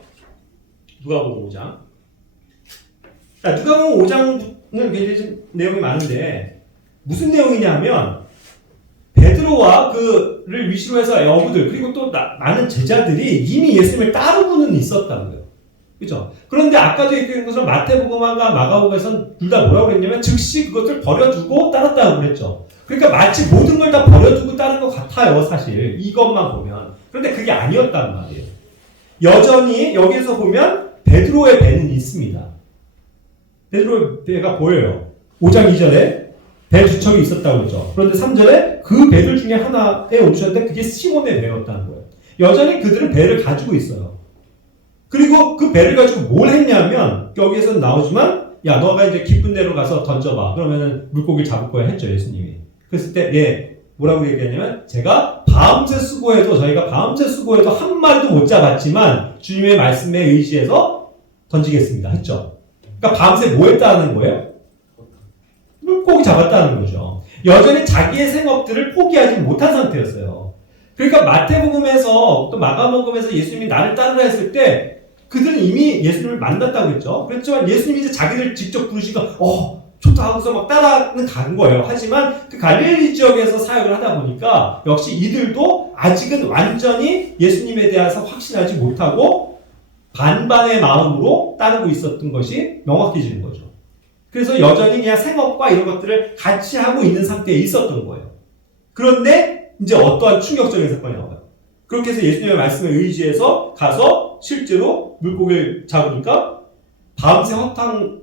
누가복음 5장. 자, 누가복음 5장은 굉장히 좀 내용이 많은데 무슨 내용이냐 하면 베드로와 그를 위시로 해서 어부들 그리고 또 많은 제자들이 이미 예수님을 따르고는 있었다고요. 그죠? 그런데 아까도 얘기한 것처럼 마태복음과 마가복음에서는 둘 다 뭐라고 그랬냐면 즉시 그것을 버려두고 따랐다고 그랬죠. 그러니까 마치 모든 걸 다 버려두고 따른 것 같아요, 사실. 이것만 보면. 그런데 그게 아니었단 말이에요. 여전히 여기에서 보면 베드로의 배는 있습니다. 베드로의 배가 보여요. 5장 2절에 배 두 척이 있었다고 그랬죠. 그런데 3절에 그 배들 중에 하나에 오셨는데 그게 시몬의 배였다는 거예요. 여전히 그들은 배를 가지고 있어요. 그리고 그 배를 가지고 뭘 했냐면 여기에서는 나오지만 야 너가 이제 깊은 데로 가서 던져봐. 그러면은 물고기를 잡을 거야 했죠 예수님이. 그랬을 때 예 뭐라고 얘기하냐면 저희가 밤새 수고해도 한 마리도 못 잡았지만 주님의 말씀에 의지해서 던지겠습니다 했죠. 그러니까 밤새 뭐 했다는 거예요? 물고기 잡았다는 거죠. 여전히 자기의 생업들을 포기하지 못한 상태였어요. 그러니까 마태복음에서 또 마가복음에서 예수님이 나를 따르라 했을 때 그들은 이미 예수님을 만났다고 했죠. 그렇지만 예수님이 이제 자기들 직접 부르시니까 좋다 하고서 막 따라는 간 거예요. 하지만 그 갈릴리 지역에서 사역을 하다 보니까 역시 이들도 아직은 완전히 예수님에 대해서 확신하지 못하고 반반의 마음으로 따르고 있었던 것이 명확해지는 거죠. 그래서 여전히 그냥 생업과 이런 것들을 같이 하고 있는 상태에 있었던 거예요. 그런데 이제 어떠한 충격적인 사건이 나와요. 그렇게 해서 예수님의 말씀에 의지해서 가서 실제로 물고기를 잡으니까 밤새 허탕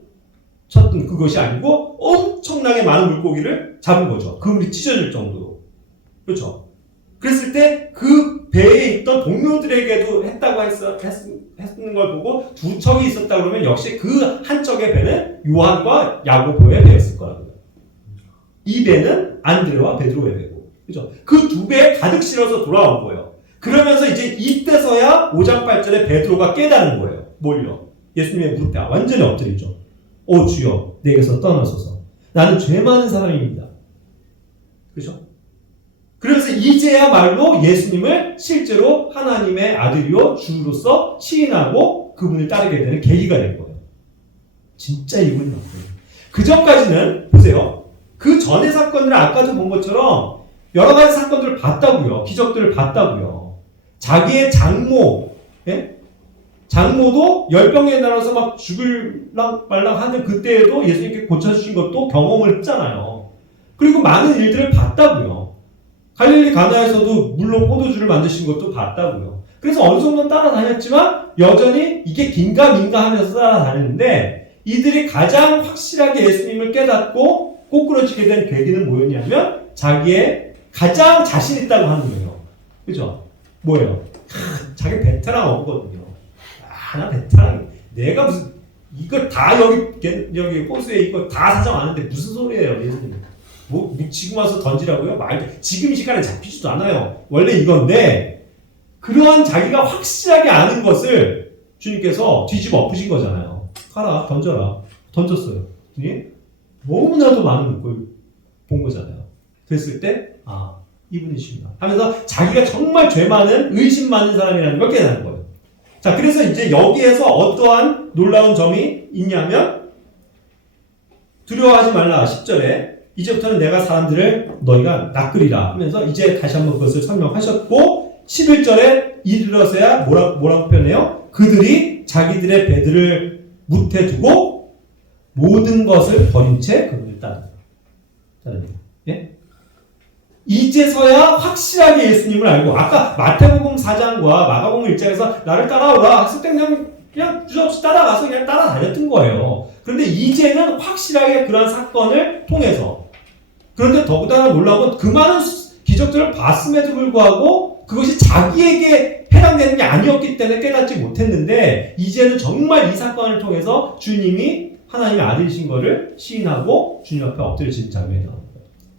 쳤던 그것이 아니고 엄청나게 많은 물고기를 잡은 거죠. 그물이 찢어질 정도로. 그렇죠. 그랬을 때 그 배에 있던 동료들에게도 했다고 했는 걸 보고 두 척이 있었다 그러면 역시 그 한 척의 배는 요한과 야고보의 배였을 거라고요. 이 배는 안드레와 베드로의 배고. 그죠? 그 두 배에 가득 실어서 돌아온 거예요. 그러면서 이제 이때서야 5장 8절에 베드로가 깨닫는 거예요. 뭘요? 예수님의 무릎에 완전히 엎드리죠. 오 주여 내게서 떠나소서. 나는 죄 많은 사람입니다. 그죠? 그래서 이제야말로 예수님을 실제로 하나님의 아들이요 주로서 시인하고 그분을 따르게 되는 계기가 된 거예요. 진짜 이분이 맞고요. 그 전까지는 보세요. 그 전의 사건들은 아까도 본 것처럼 여러 가지 사건들을 봤다고요. 기적들을 봤다고요. 자기의 장모, 예? 장모도 열병에 날아서 막 죽을랑 말랑 하는 그때에도 예수님께 고쳐주신 것도 경험을 했잖아요. 그리고 많은 일들을 봤다고요. 갈릴리 가나에서도 물로 포도주를 만드신 것도 봤다고요. 그래서 어느 정도는 따라다녔지만 여전히 이게 긴가 민가 하면서 따라다녔는데 이들이 가장 확실하게 예수님을 깨닫고 꼬꾸러지게 된 계기는 뭐였냐면 자기의 가장 자신 있다고 하는 거예요. 그죠? 뭐예요? 자기 베테랑 어부거든요. 나 베테랑. 내가 무슨 이걸 다 여기 호수에 이거 다 사정 아는데 무슨 소리예요, 예수님? 뭐 지금 와서 던지라고요? 지금 이 시간에 잡히지도 않아요. 원래 이건데 그러한 자기가 확실하게 아는 것을 주님께서 뒤집어 엎으신 거잖아요. 가라, 던져라. 던졌어요. 너무나도 많은 걸 본 거잖아요. 그랬을 때 이분이시구나 하면서 자기가 정말 죄 많은 의심 많은 사람이라는 걸 깨닫는 거예요. 자, 그래서 이제 여기에서 어떠한 놀라운 점이 있냐면 두려워하지 말라 10절에 이제부터는 내가 사람들을 너희가 낚으리라 하면서 이제 다시 한번 그것을 설명하셨고 11절에 이르러서야 뭐라고 표현해요? 그들이 자기들의 배들을 뭇에 두고 모든 것을 버린 채 그분을 따른다. 예? 이제서야 확실하게 예수님을 알고 아까 마태복음 4장과 마가복음 1장에서 나를 따라오라 했을 때 그냥 주저없이 따라가서 그냥 따라다녔던 거예요. 그런데 이제는 확실하게 그런 사건을 통해서 그런데 더구나 놀라운 건 그 많은 기적들을 봤음에도 불구하고 그것이 자기에게 해당되는 게 아니었기 때문에 깨닫지 못했는데 이제는 정말 이 사건을 통해서 주님이 하나님의 아들이신 것을 시인하고 주님 앞에 엎드려진 장면이 나옵니다.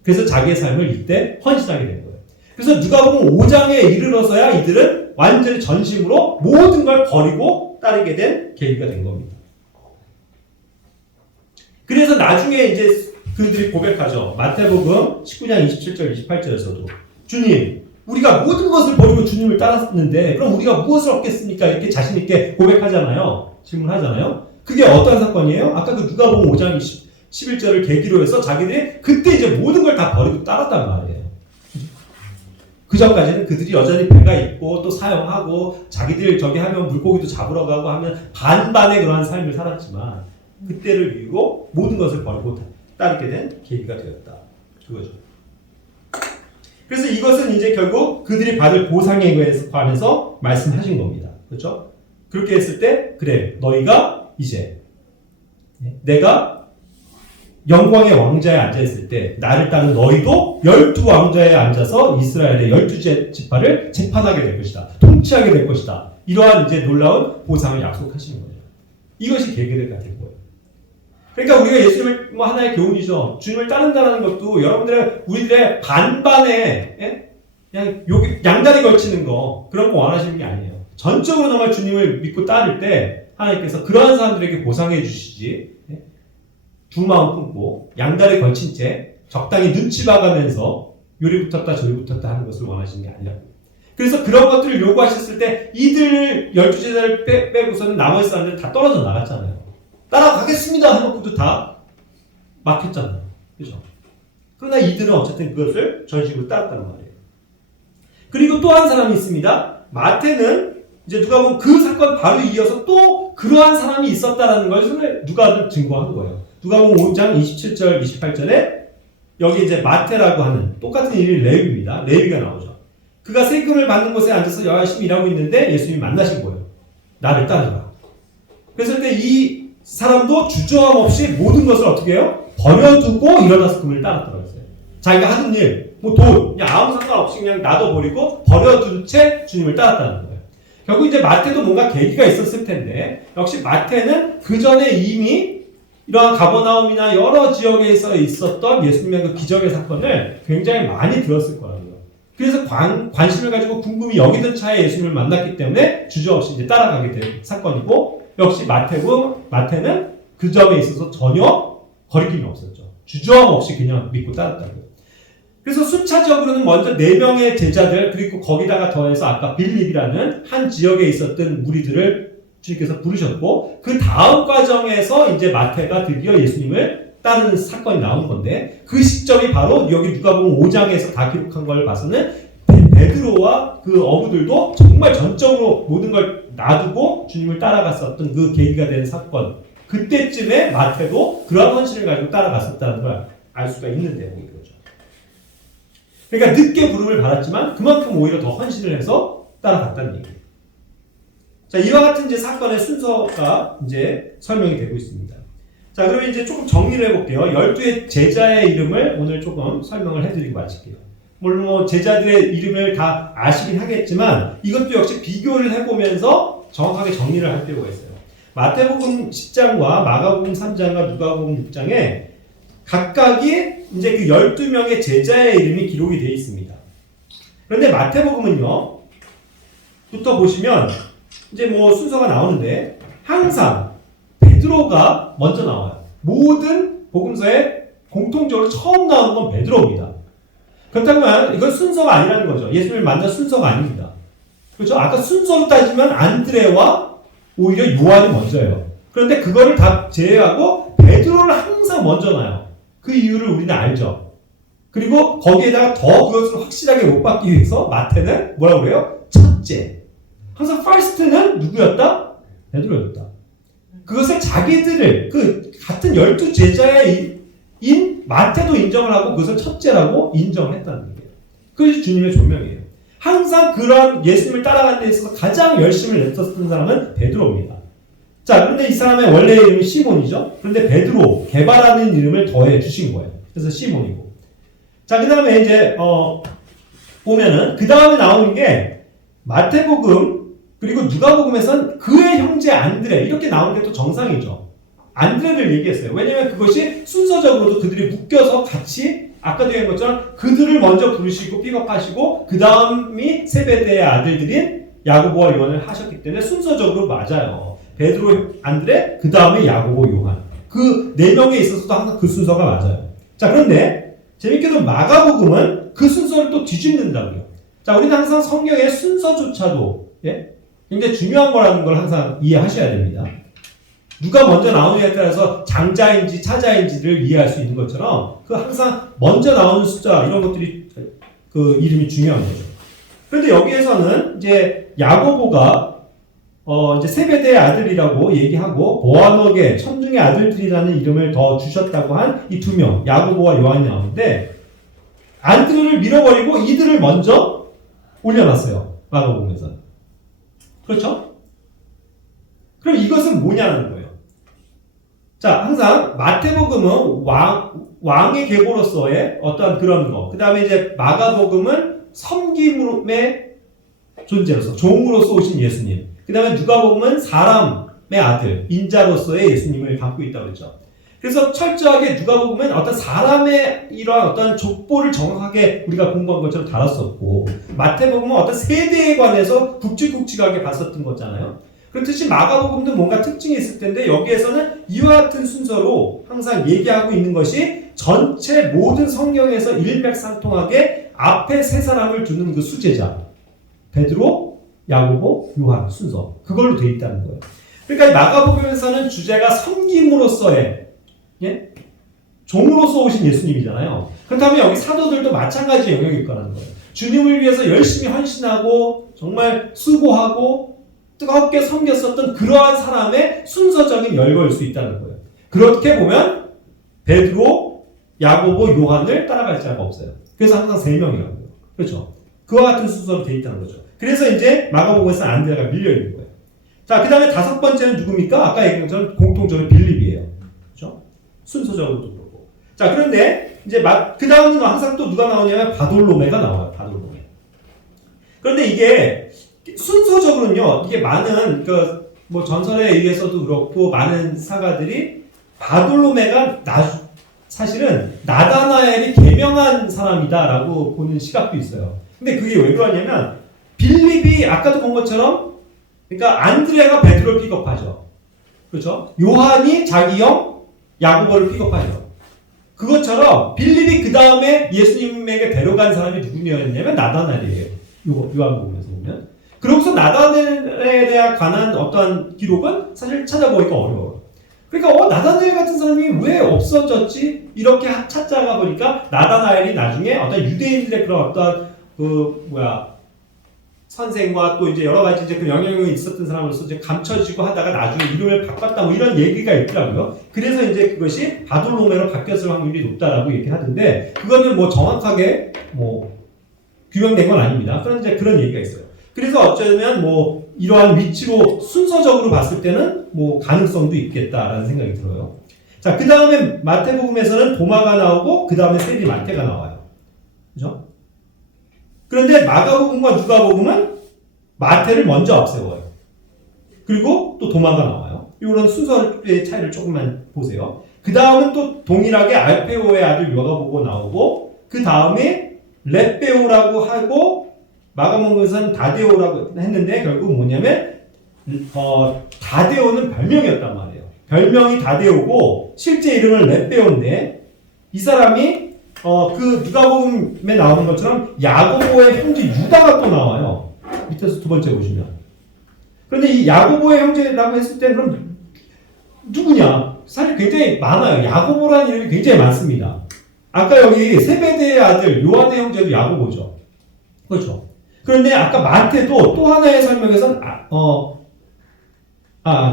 그래서 자기의 삶을 이때 헌신하게 된 거예요. 그래서 누가복음 5장에 이르러서야 이들은 완전히 전심으로 모든 걸 버리고 따르게 된 계기가 된 겁니다. 그래서 나중에 이제 그들이 고백하죠. 마태복음 19장 27절 28절에서도 주님, 우리가 모든 것을 버리고 주님을 따랐는데 그럼 우리가 무엇을 얻겠습니까? 이렇게 자신 있게 고백하잖아요. 질문하잖아요. 그게 어떤 사건이에요? 아까 그 누가복음 5장 11절을 계기로 해서 자기들이 그때 이제 모든 걸 다 버리고 따랐단 말이에요. 그 전까지는 그들이 여전히 배가 있고 또 사용하고 자기들 저기 하면 물고기도 잡으러 가고 하면 반반의 그러한 삶을 살았지만 그때를 이유로 모든 것을 버리고 따르게 된 계기가 되었다. 그거죠. 그래서 이것은 이제 결국 그들이 받을 보상에 관해서 말씀하신 겁니다. 그렇죠? 그렇게 했을 때 그래 너희가 이제 내가 영광의 왕자에 앉아있을 때 나를 따른 너희도 12왕자에 앉아서 이스라엘의 12지파를 재판하게 될 것이다. 통치하게 될 것이다. 이러한 이제 놀라운 보상을 약속하시는 거예요. 이것이 계기가 된 거예요. 그러니까 우리가 예수님을 뭐 하나의 교훈이죠. 주님을 따른다는 것도 우리들의 반반에 그냥 양다리 걸치는 거 그런 거 원하시는 게 아니에요. 전적으로 정말 주님을 믿고 따를 때 하나님께서 그러한 사람들에게 보상해 주시지 두 마음 품고 양다리 걸친 채 적당히 눈치 봐가면서 요리 붙었다 저리 붙었다 하는 것을 원하시는 게 아니라고. 그래서 그런 것들을 요구하셨을 때 이들 12제자를 빼고서는 나머지 사람들 다 떨어져 나갔잖아요. 따라가겠습니다 해놓고도 다 막혔잖아요. 그죠? 그러나 이들은 어쨌든 그것을 전식으로 따랐다는 말이에요. 그리고 또 한 사람이 있습니다. 마태는 이제 누가 보면 그 사건 바로 이어서 또 그러한 사람이 있었다라는 것을 누가 증거한 거예요. 누가 보면 5장 27절 28절에 여기 이제 마태라고 하는 똑같은 이름이 레위입니다. 레위가 나오죠. 그가 세금을 받는 곳에 앉아서 열심히 일하고 있는데 예수님이 만나신 거예요. 나를 따르라. 그래서 그때 이 사람도 주저함 없이 모든 것을 어떻게 해요? 버려두고 일어나서 그분을 따랐다고 했어요. 자기가 하던 일, 뭐 돈, 그냥 아무 상관없이 그냥 놔둬버리고 버려둔 채 주님을 따랐다는 거예요. 결국 이제 마태도 뭔가 계기가 있었을 텐데 역시 마태는 그 전에 이미 이러한 가버나움이나 여러 지역에서 있었던 예수님의 그 기적의 사건을 굉장히 많이 들었을 거라고요. 그래서 관심을 가지고 궁금히 여기던 차에 예수님을 만났기 때문에 주저없이 이제 따라가게 된 사건이고 역시 마태는 그 점에 있어서 전혀 거리낌이 없었죠. 주저함 없이 그냥 믿고 따랐다고요. 그래서 순차적으로는 먼저 4명의 제자들 그리고 거기다가 더해서 아까 빌립이라는 한 지역에 있었던 무리들을 주님께서 부르셨고 그 다음 과정에서 이제 마태가 드디어 예수님을 따르는 사건이 나온 건데 그 시점이 바로 여기 누가복음 5장에서 다 기록한 걸 봐서는 베드로와 그 어부들도 정말 전적으로 모든 걸 놔두고 주님을 따라갔었던 그 계기가 되는 사건. 그때쯤에 마태도 그런 헌신을 가지고 따라갔었다는 걸 알 수가 있는 내용인 거죠. 그러니까 늦게 부름을 받았지만 그만큼 오히려 더 헌신을 해서 따라갔다는 얘기예요. 자, 이와 같은 이제 사건의 순서가 이제 설명이 되고 있습니다. 자, 그러면 이제 조금 정리를 해볼게요. 12의 제자의 이름을 오늘 조금 설명을 해드리고 마칠게요. 물론 뭐 제자들의 이름을 다 아시긴 하겠지만 이것도 역시 비교를 해보면서 정확하게 정리를 할 필요가 있어요. 마태복음 10장과 마가복음 3장과 누가복음 6장에 각각이 이제 그 12명의 제자의 이름이 기록이 되어 있습니다. 그런데 마태복음은요, 부터 보시면 이제 뭐 순서가 나오는데 항상 베드로가 먼저 나와요. 모든 복음서에 공통적으로 처음 나오는 건 베드로입니다. 그렇다면 이건 순서가 아니라는 거죠. 예수님을 만난 순서가 아닙니다. 그렇죠? 아까 순서로 따지면 안드레와 오히려 요한이 먼저예요. 그런데 그거를 다 제외하고 베드로를 항상 먼저 놔요. 그 이유를 우리는 알죠. 그리고 거기에다가 더 그것을 확실하게 못 받기 위해서 마태는 뭐라고 그래요? 첫째. 항상 first는 누구였다? 베드로였다. 그것을 자기들을 그 같은 12 제자인 마태도 인정을 하고 그것을 첫째라고 인정을 했다는 얘기예요. 그것이 주님의 존명이에요. 항상 그런 예수님을 따라가는 데 있어서 가장 열심을 냈었던 사람은 베드로입니다. 자, 그런데 이 사람의 원래 이름이 시몬이죠. 그런데 베드로, 개발하는 이름을 더해 주신 거예요. 그래서 시몬이고. 자, 그 다음에 이제 보면은 그 다음에 나오는 게 마태복음 그리고 누가복음에선 그의 형제 안드레 이렇게 나오는 게 또 정상이죠. 안드레를 얘기했어요. 왜냐하면 그것이 순서적으로도 그들이 묶여서 같이 아까도 얘기한 것처럼 그들을 먼저 부르시고 픽업하시고 그 다음이 세베대의 아들들인 야고보와 요한을 하셨기 때문에 순서적으로 맞아요. 베드로, 안드레, 그 다음에 야고보, 요한. 그 네 명에 있어서도 항상 그 순서가 맞아요. 자, 그런데 재밌게도 마가복음은 그 순서를 또 뒤집는다고요. 자, 우리는 항상 성경의 순서조차도 굉장히 중요한 거라는 걸 항상 이해하셔야 됩니다. 누가 먼저 나오느냐에 따라서 장자인지 차자인지를 이해할 수 있는 것처럼 그 항상 먼저 나오는 숫자 이런 것들이 그 이름이 중요한 거죠. 그런데 여기에서는 이제 야고보가 이제 세베대의 아들이라고 얘기하고 보아너게 천중의 아들들이라는 이름을 더 주셨다고 한 이 두 명 야고보와 요한이 나오는데 안드레를 밀어버리고 이들을 먼저 올려놨어요. 마가복음에서는. 그렇죠? 그럼 이것은 뭐냐는 거예요. 자, 항상 마태복음은 왕의 계보로서의 어떤 그런 거. 그 다음에 이제 마가복음은 섬김의 존재로서, 종으로서 오신 예수님. 그 다음에 누가복음은 사람의 아들, 인자로서의 예수님을 갖고 있다고 했죠. 그래서 철저하게 누가복음은 어떤 사람의 이러한 어떤 족보를 정확하게 우리가 공부한 것처럼 다뤘었고, 마태복음은 어떤 세대에 관해서 굵직굵직하게 봤었던 거잖아요. 그렇듯이 마가복음도 뭔가 특징이 있을 텐데 여기에서는 이와 같은 순서로 항상 얘기하고 있는 것이 전체 모든 성경에서 일맥상통하게 앞에 세 사람을 두는 그 수제자 베드로, 야고보, 요한 순서 그걸로 돼 있다는 거예요. 그러니까 마가복음에서는 주제가 섬김으로서의 종으로서 오신 예수님이잖아요. 그렇다면 여기 사도들도 마찬가지 영역일 거라는 거예요. 주님을 위해서 열심히 헌신하고 정말 수고하고 뜨겁게 섬겼었던 그러한 사람의 순서적인 열거일 수 있다는 거예요. 그렇게 보면 베드로, 야고보, 요한을 따라갈 자가 없어요. 그래서 항상 3명이라고요. 그렇죠? 그와 같은 순서로 되어 있다는 거죠. 그래서 이제 마가복음에서 안드레가 밀려있는 거예요. 자, 그 다음에 5번째는 누굽니까? 아까 얘기한 것처럼 공통적으로 빌립이에요. 그렇죠? 순서적으로도 그렇고. 자, 그런데 이제 그 다음은 항상 또 누가 나오냐면 바돌로메가 나와요. 바돌로메. 그런데 이게 순서적으로는요, 이게 많은, 뭐 전설에 의해서도 그렇고, 많은 사가들이 바돌로메가 사실은 나다나엘이 개명한 사람이다라고 보는 시각도 있어요. 근데 그게 왜 그러냐면, 빌립이 아까도 본 것처럼, 그러니까 안드레가 베드로를 픽업하죠. 그렇죠? 요한이 자기 형 야고보를 픽업하죠. 그것처럼 빌립이 그 다음에 예수님에게 데려간 사람이 누구냐면 나다나엘이에요. 요한복음에서 보면. 그러고서 나다나엘에 관한 어떤 기록은 사실 찾아보기가 어려워요. 그러니까 나다나엘 같은 사람이 왜 없어졌지? 이렇게 찾다가 보니까 나다나엘이 나중에 어떤 유대인들의 그런 어떤 선생과 또 이제 여러 가지 이제 그 영향력이 있었던 사람으로서 이제 감춰지고 하다가 나중에 이름을 바꿨다 뭐 이런 얘기가 있더라고요. 그래서 이제 그것이 바돌로메로 바뀌었을 확률이 높다라고 얘기하던데 그거는 뭐 정확하게 뭐 규명된 건 아닙니다. 그런 이제 그런 얘기가 있어요. 그래서 어쩌면 뭐 이러한 위치로 순서적으로 봤을 때는 뭐 가능성도 있겠다라는 생각이 들어요. 자, 그 다음에 마태복음에서는 도마가 나오고 그 다음에 세리 마태가 나와요. 그죠? 그런데 마가복음과 누가복음은 마태를 먼저 앞세워요. 그리고 또 도마가 나와요. 이런 순서의 차이를 조금만 보세요. 그 다음은 또 동일하게 알페오의 아들 요가보고 나오고 그 다음에 렛베오라고 하고 마가복음에서는 다데오라고 했는데 결국 뭐냐면 다데오는 별명이었단 말이에요. 별명이 다데오고 실제 이름은 렛베오인데 이 사람이 그 누가복음에 나오는 것처럼 야고보의 형제 유다가 또 나와요. 밑에서 두 번째 보시면. 그런데 이 야고보의 형제라고 했을 때 그럼 누구냐? 사실 굉장히 많아요. 야고보라는 이름이 굉장히 많습니다. 아까 여기 세베대의 아들 요한의 형제도 야고보죠. 그렇죠. 그런데 아까 마태도 또 하나의 설명에서는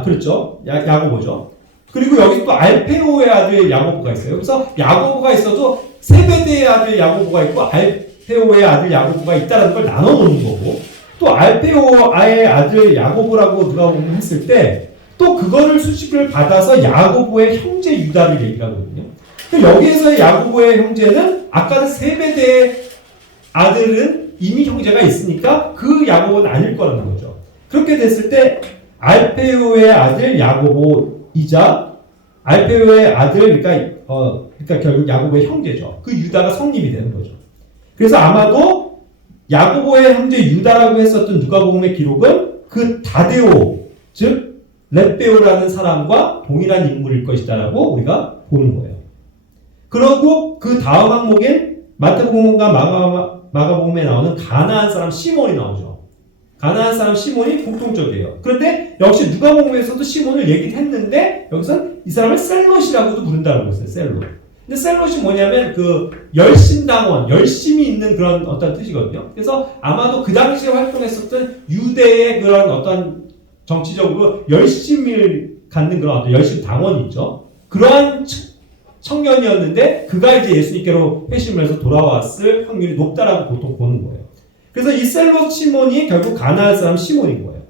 그렇죠. 야고보죠. 그리고 여기 또 알페오의 아들 야고보가 있어요. 그래서 야고보가 있어도 세베대의 아들 야고보가 있고 알페오의 아들 야고보가 있다는 걸 나눠 놓는 거고 또 알페오의 아들 야고보라고 누가 보면 했을 때 또 그거를 수식을 받아서 야고보의 형제 유다를 얘기하거든요. 여기에서의 야고보의 형제는 아까는 세베대의 아들은 이미 형제가 있으니까 그 야고보는 아닐 거라는 거죠. 그렇게 됐을 때 알페오의 아들 야고보이자 알페오의 아들 그러니까 결국 야고보의 형제죠. 그 유다가 성립이 되는 거죠. 그래서 아마도 야고보의 형제 유다라고 했었던 누가복음의 기록은 그 다데오 즉 렛베오라는 사람과 동일한 인물일 것이다라고 우리가 보는 거예요. 그리고 그 다음 항목엔 마태복음과 마가복음에 나오는 가나안 사람 시몬이 나오죠. 가나안 사람 시몬이 공통적이에요. 그런데 역시 누가복음에서도 시몬을 얘기했는데 여기서는 이 사람을 셀롯이라고도 부른다고 했어요. 셀롯. 근데 셀롯이 뭐냐면 그 열심당원, 열심이 있는 그런 어떤 뜻이거든요. 그래서 아마도 그 당시에 활동했었던 유대의 그런 어떤 정치적으로 열심을 갖는 그런 어떤 열심 당원이 있죠. 그러한 청년이었는데 그가 이제 예수님께로 회심을 해서 돌아왔을 확률이 높다라고 보통 보는 거예요. 그래서 이 셀롯 시몬이 결국 가나안 사람 시몬인 거예요.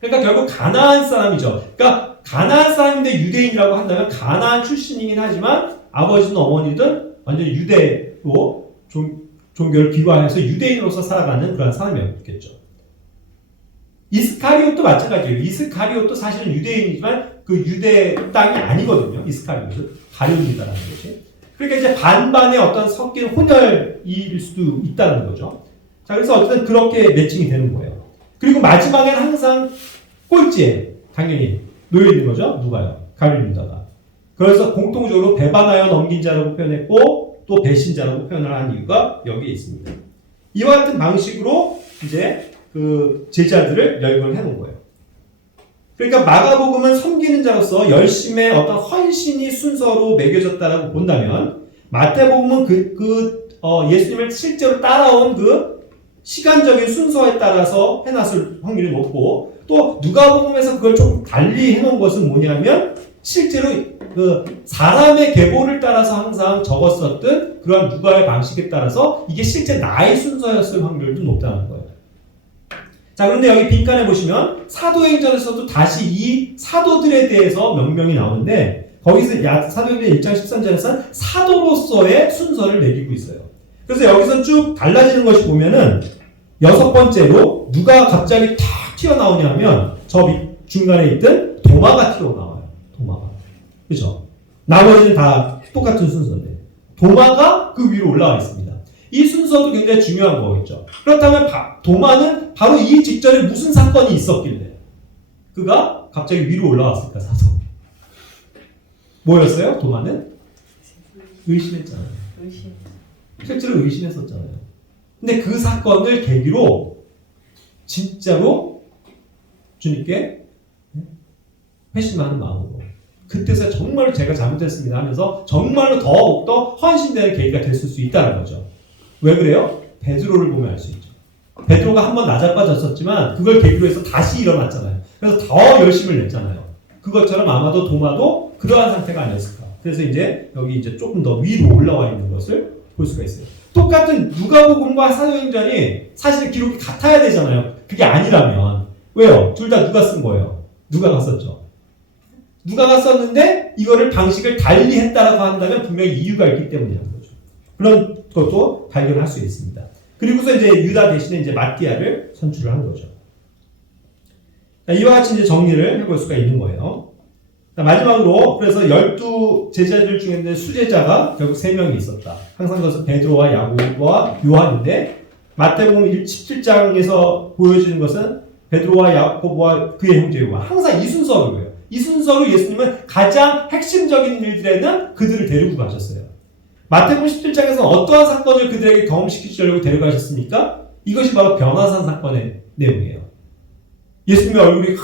그러니까 결국 가나안 사람이죠. 그러니까 가나안 사람인데 유대인이라고 한다면 가나안 출신이긴 하지만 아버지든 어머니든 완전히 유대로 종교를 비화해서 유대인으로서 살아가는 그런 사람이었겠죠. 이스카리옷도 마찬가지예요. 이스카리옷도 사실은 유대인이지만 그 유대 땅이 아니거든요. 이스카리옷은 가룟유다라는 것이. 그러니까 이제 반반의 어떤 섞인 혼혈일 수도 있다는 거죠. 자, 그래서 어쨌든 그렇게 매칭이 되는 거예요. 그리고 마지막에는 항상 꼴찌에 당연히 놓여 있는 거죠. 누가요? 가룟유다가. 그래서 공통적으로 배반하여 넘긴 자라고 표현했고 또 배신자라고 표현을 한 이유가 여기에 있습니다. 이와 같은 방식으로 이제 그 제자들을 열거를 해놓은 거예요. 그러니까 마가복음은 섬기는 자로서 열심의 어떤 헌신이 순서로 매겨졌다라고 본다면 마태복음은 예수님을 실제로 따라온 그 시간적인 순서에 따라서 해놨을 확률이 높고 또 누가복음에서 그걸 좀 달리 해놓은 것은 뭐냐면 실제로 그 사람의 계보를 따라서 항상 적었었던 그런 누가의 방식에 따라서 이게 실제 나의 순서였을 확률도 높다는 거예요. 자, 그런데 여기 빈칸에 보시면 사도행전에서도 다시 이 사도들에 대해서 명명이 나오는데 거기서 사도행전 1장 13절에서는 사도로서의 순서를 매기고 있어요. 그래서 여기서 쭉 달라지는 것이 보면은 여섯 번째로 누가 갑자기 탁 튀어나오냐면 저 중간에 있던 도마가 튀어나와요. 도마가. 그렇죠? 나머지는 다 똑같은 순서인데 도마가 그 위로 올라와 있습니다. 이 순서도 굉장히 중요한 거겠죠. 그렇다면 도마는 바로 이 직전에 무슨 사건이 있었길래 그가 갑자기 위로 올라왔을까? 사도. 뭐였어요? 도마는? 의심했잖아요. 실제로 의심했었잖아요. 근데 그 사건을 계기로 진짜로 주님께 회심하는 마음으로 그때서 정말로 제가 잘못했습니다 하면서 정말로 더욱더 헌신되는 계기가 됐을 수 있다는 거죠. 왜 그래요? 베드로를 보면 알 수 있죠. 베드로가 한번 나자빠졌었지만 그걸 계기로 해서 다시 일어났잖아요. 그래서 더 열심을 냈잖아요. 그것처럼 아마도 도마도 그러한 상태가 아니었을까. 그래서 이제 여기 이제 조금 더 위로 올라와 있는 것을 볼 수가 있어요. 똑같은 누가복음과 사도행전이 사실 기록이 같아야 되잖아요. 그게 아니라면 왜요? 둘 다 누가 쓴 거예요? 누가가 썼죠. 누가가 썼는데 이거를 방식을 달리 했다라고 한다면 분명히 이유가 있기 때문이라는 거죠. 그런 것도 발견할 수 있습니다. 그리고서 이제 유다 대신에 이제 마띠아를 선출을 한 거죠. 이와 같이 이제 정리를 해볼 수가 있는 거예요. 마지막으로 그래서 12 제자들 중에 수제자가 결국 3명이 있었다. 항상 그것은 베드로와 야고보와 요한인데 마태복음 17장에서 보여지는 것은 베드로와 야고보와 그의 형제 요한. 항상 이 순서로 해요. 이 순서로 예수님은 가장 핵심적인 일들에는 그들을 데리고 가셨어요. 마태복음 17장에서는 어떠한 사건을 그들에게 경험시키시려고 데려가셨습니까? 이것이 바로 변화산 사건의 내용이에요. 예수님의 얼굴이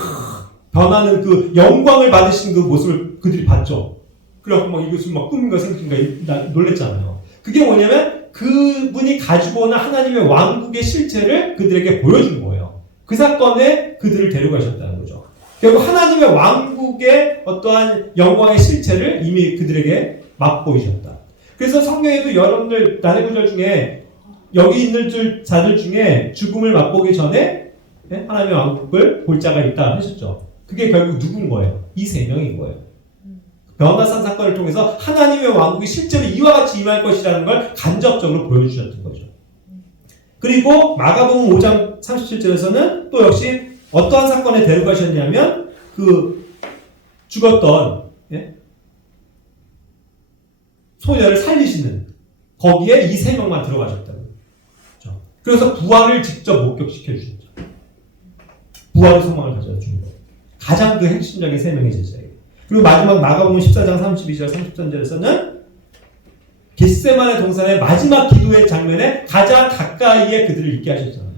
변하는 그 영광을 받으신 그 모습을 그들이 봤죠. 그래갖고 막 이것은 막 꿈인가 생각인가 놀랬잖아요. 그게 뭐냐면 그분이 가지고 오는 하나님의 왕국의 실체를 그들에게 보여준 거예요. 그 사건에 그들을 데려가셨다는 거죠. 결국 하나님의 왕국의 어떠한 영광의 실체를 이미 그들에게 맛보이셨다. 그래서 성경에도 여러분들 난해구절 중에 여기 있는 자들 중에 죽음을 맛보기 전에 하나님의 왕국을 볼 자가 있다 하셨죠. 그게 결국 누군 거예요? 이 3명인 거예요. 변화산 사건을 통해서 하나님의 왕국이 실제로 이와 같이 임할 것이라는 걸 간접적으로 보여주셨던 거죠. 그리고 마가복음 5장 37절에서는 또 역시 어떠한 사건에 데려가셨냐면 그 죽었던 소녀를 살리시는 거기에 이 3명만 들어가셨다는 거죠. 그래서 부활을 직접 목격시켜 주셨죠. 부활의 소망을 가져준 거예요. 가장 그 핵심적인 3명의 제자예요. 그리고 마지막 마가복음 14장 32절 33절에서는 겟세마네 동산의 마지막 기도의 장면에 가장 가까이에 그들을 있게 하셨잖아요.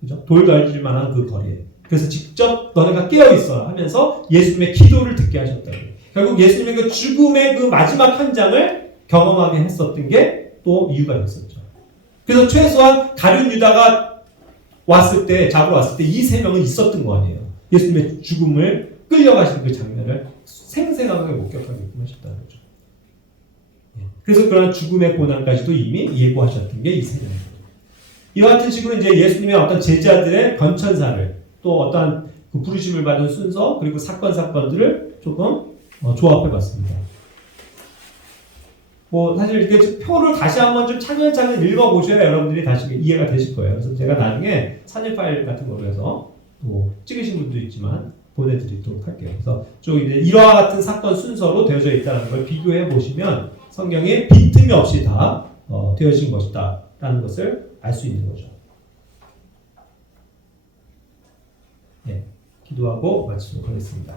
그죠? 돌 던질 만한 그 거리에. 그래서 직접 너네가 깨어있어 하면서 예수님의 기도를 듣게 하셨다고요. 결국 예수님의 그 죽음의 그 마지막 현장을 경험하게 했었던 게 또 이유가 있었죠. 그래서 최소한 다른 유다가 잡으러 왔을 때 이 3명은 있었던 거 아니에요. 예수님의 죽음을 끌려가시는 그 장면을 생생하게 목격하게끔 하셨다는 거죠. 그래서 그런 죽음의 고난까지도 이미 예고하셨던 게 이 3명입니다. 이와 같은 식으로 이제 예수님의 어떤 제자들의 건천사를 또 어떠한 그 부르심을 받은 순서 그리고 사건들을 조금 조합해봤습니다. 사실 이렇게 표를 다시 한번 좀 차근차근 읽어보셔야 여러분들이 다시 이해가 되실 거예요. 그래서 제가 나중에 사진 파일 같은 거로 해서 또 찍으신 분도 있지만 보내드리도록 할게요. 그래서 쭉 이제 이와 같은 사건 순서로 되어져 있다는 걸 비교해 보시면 성경에 빈틈이 없이 다 되어진 것이다 라는 것을 알 수 있는 거죠. 기도하고 마치도록 하겠습니다.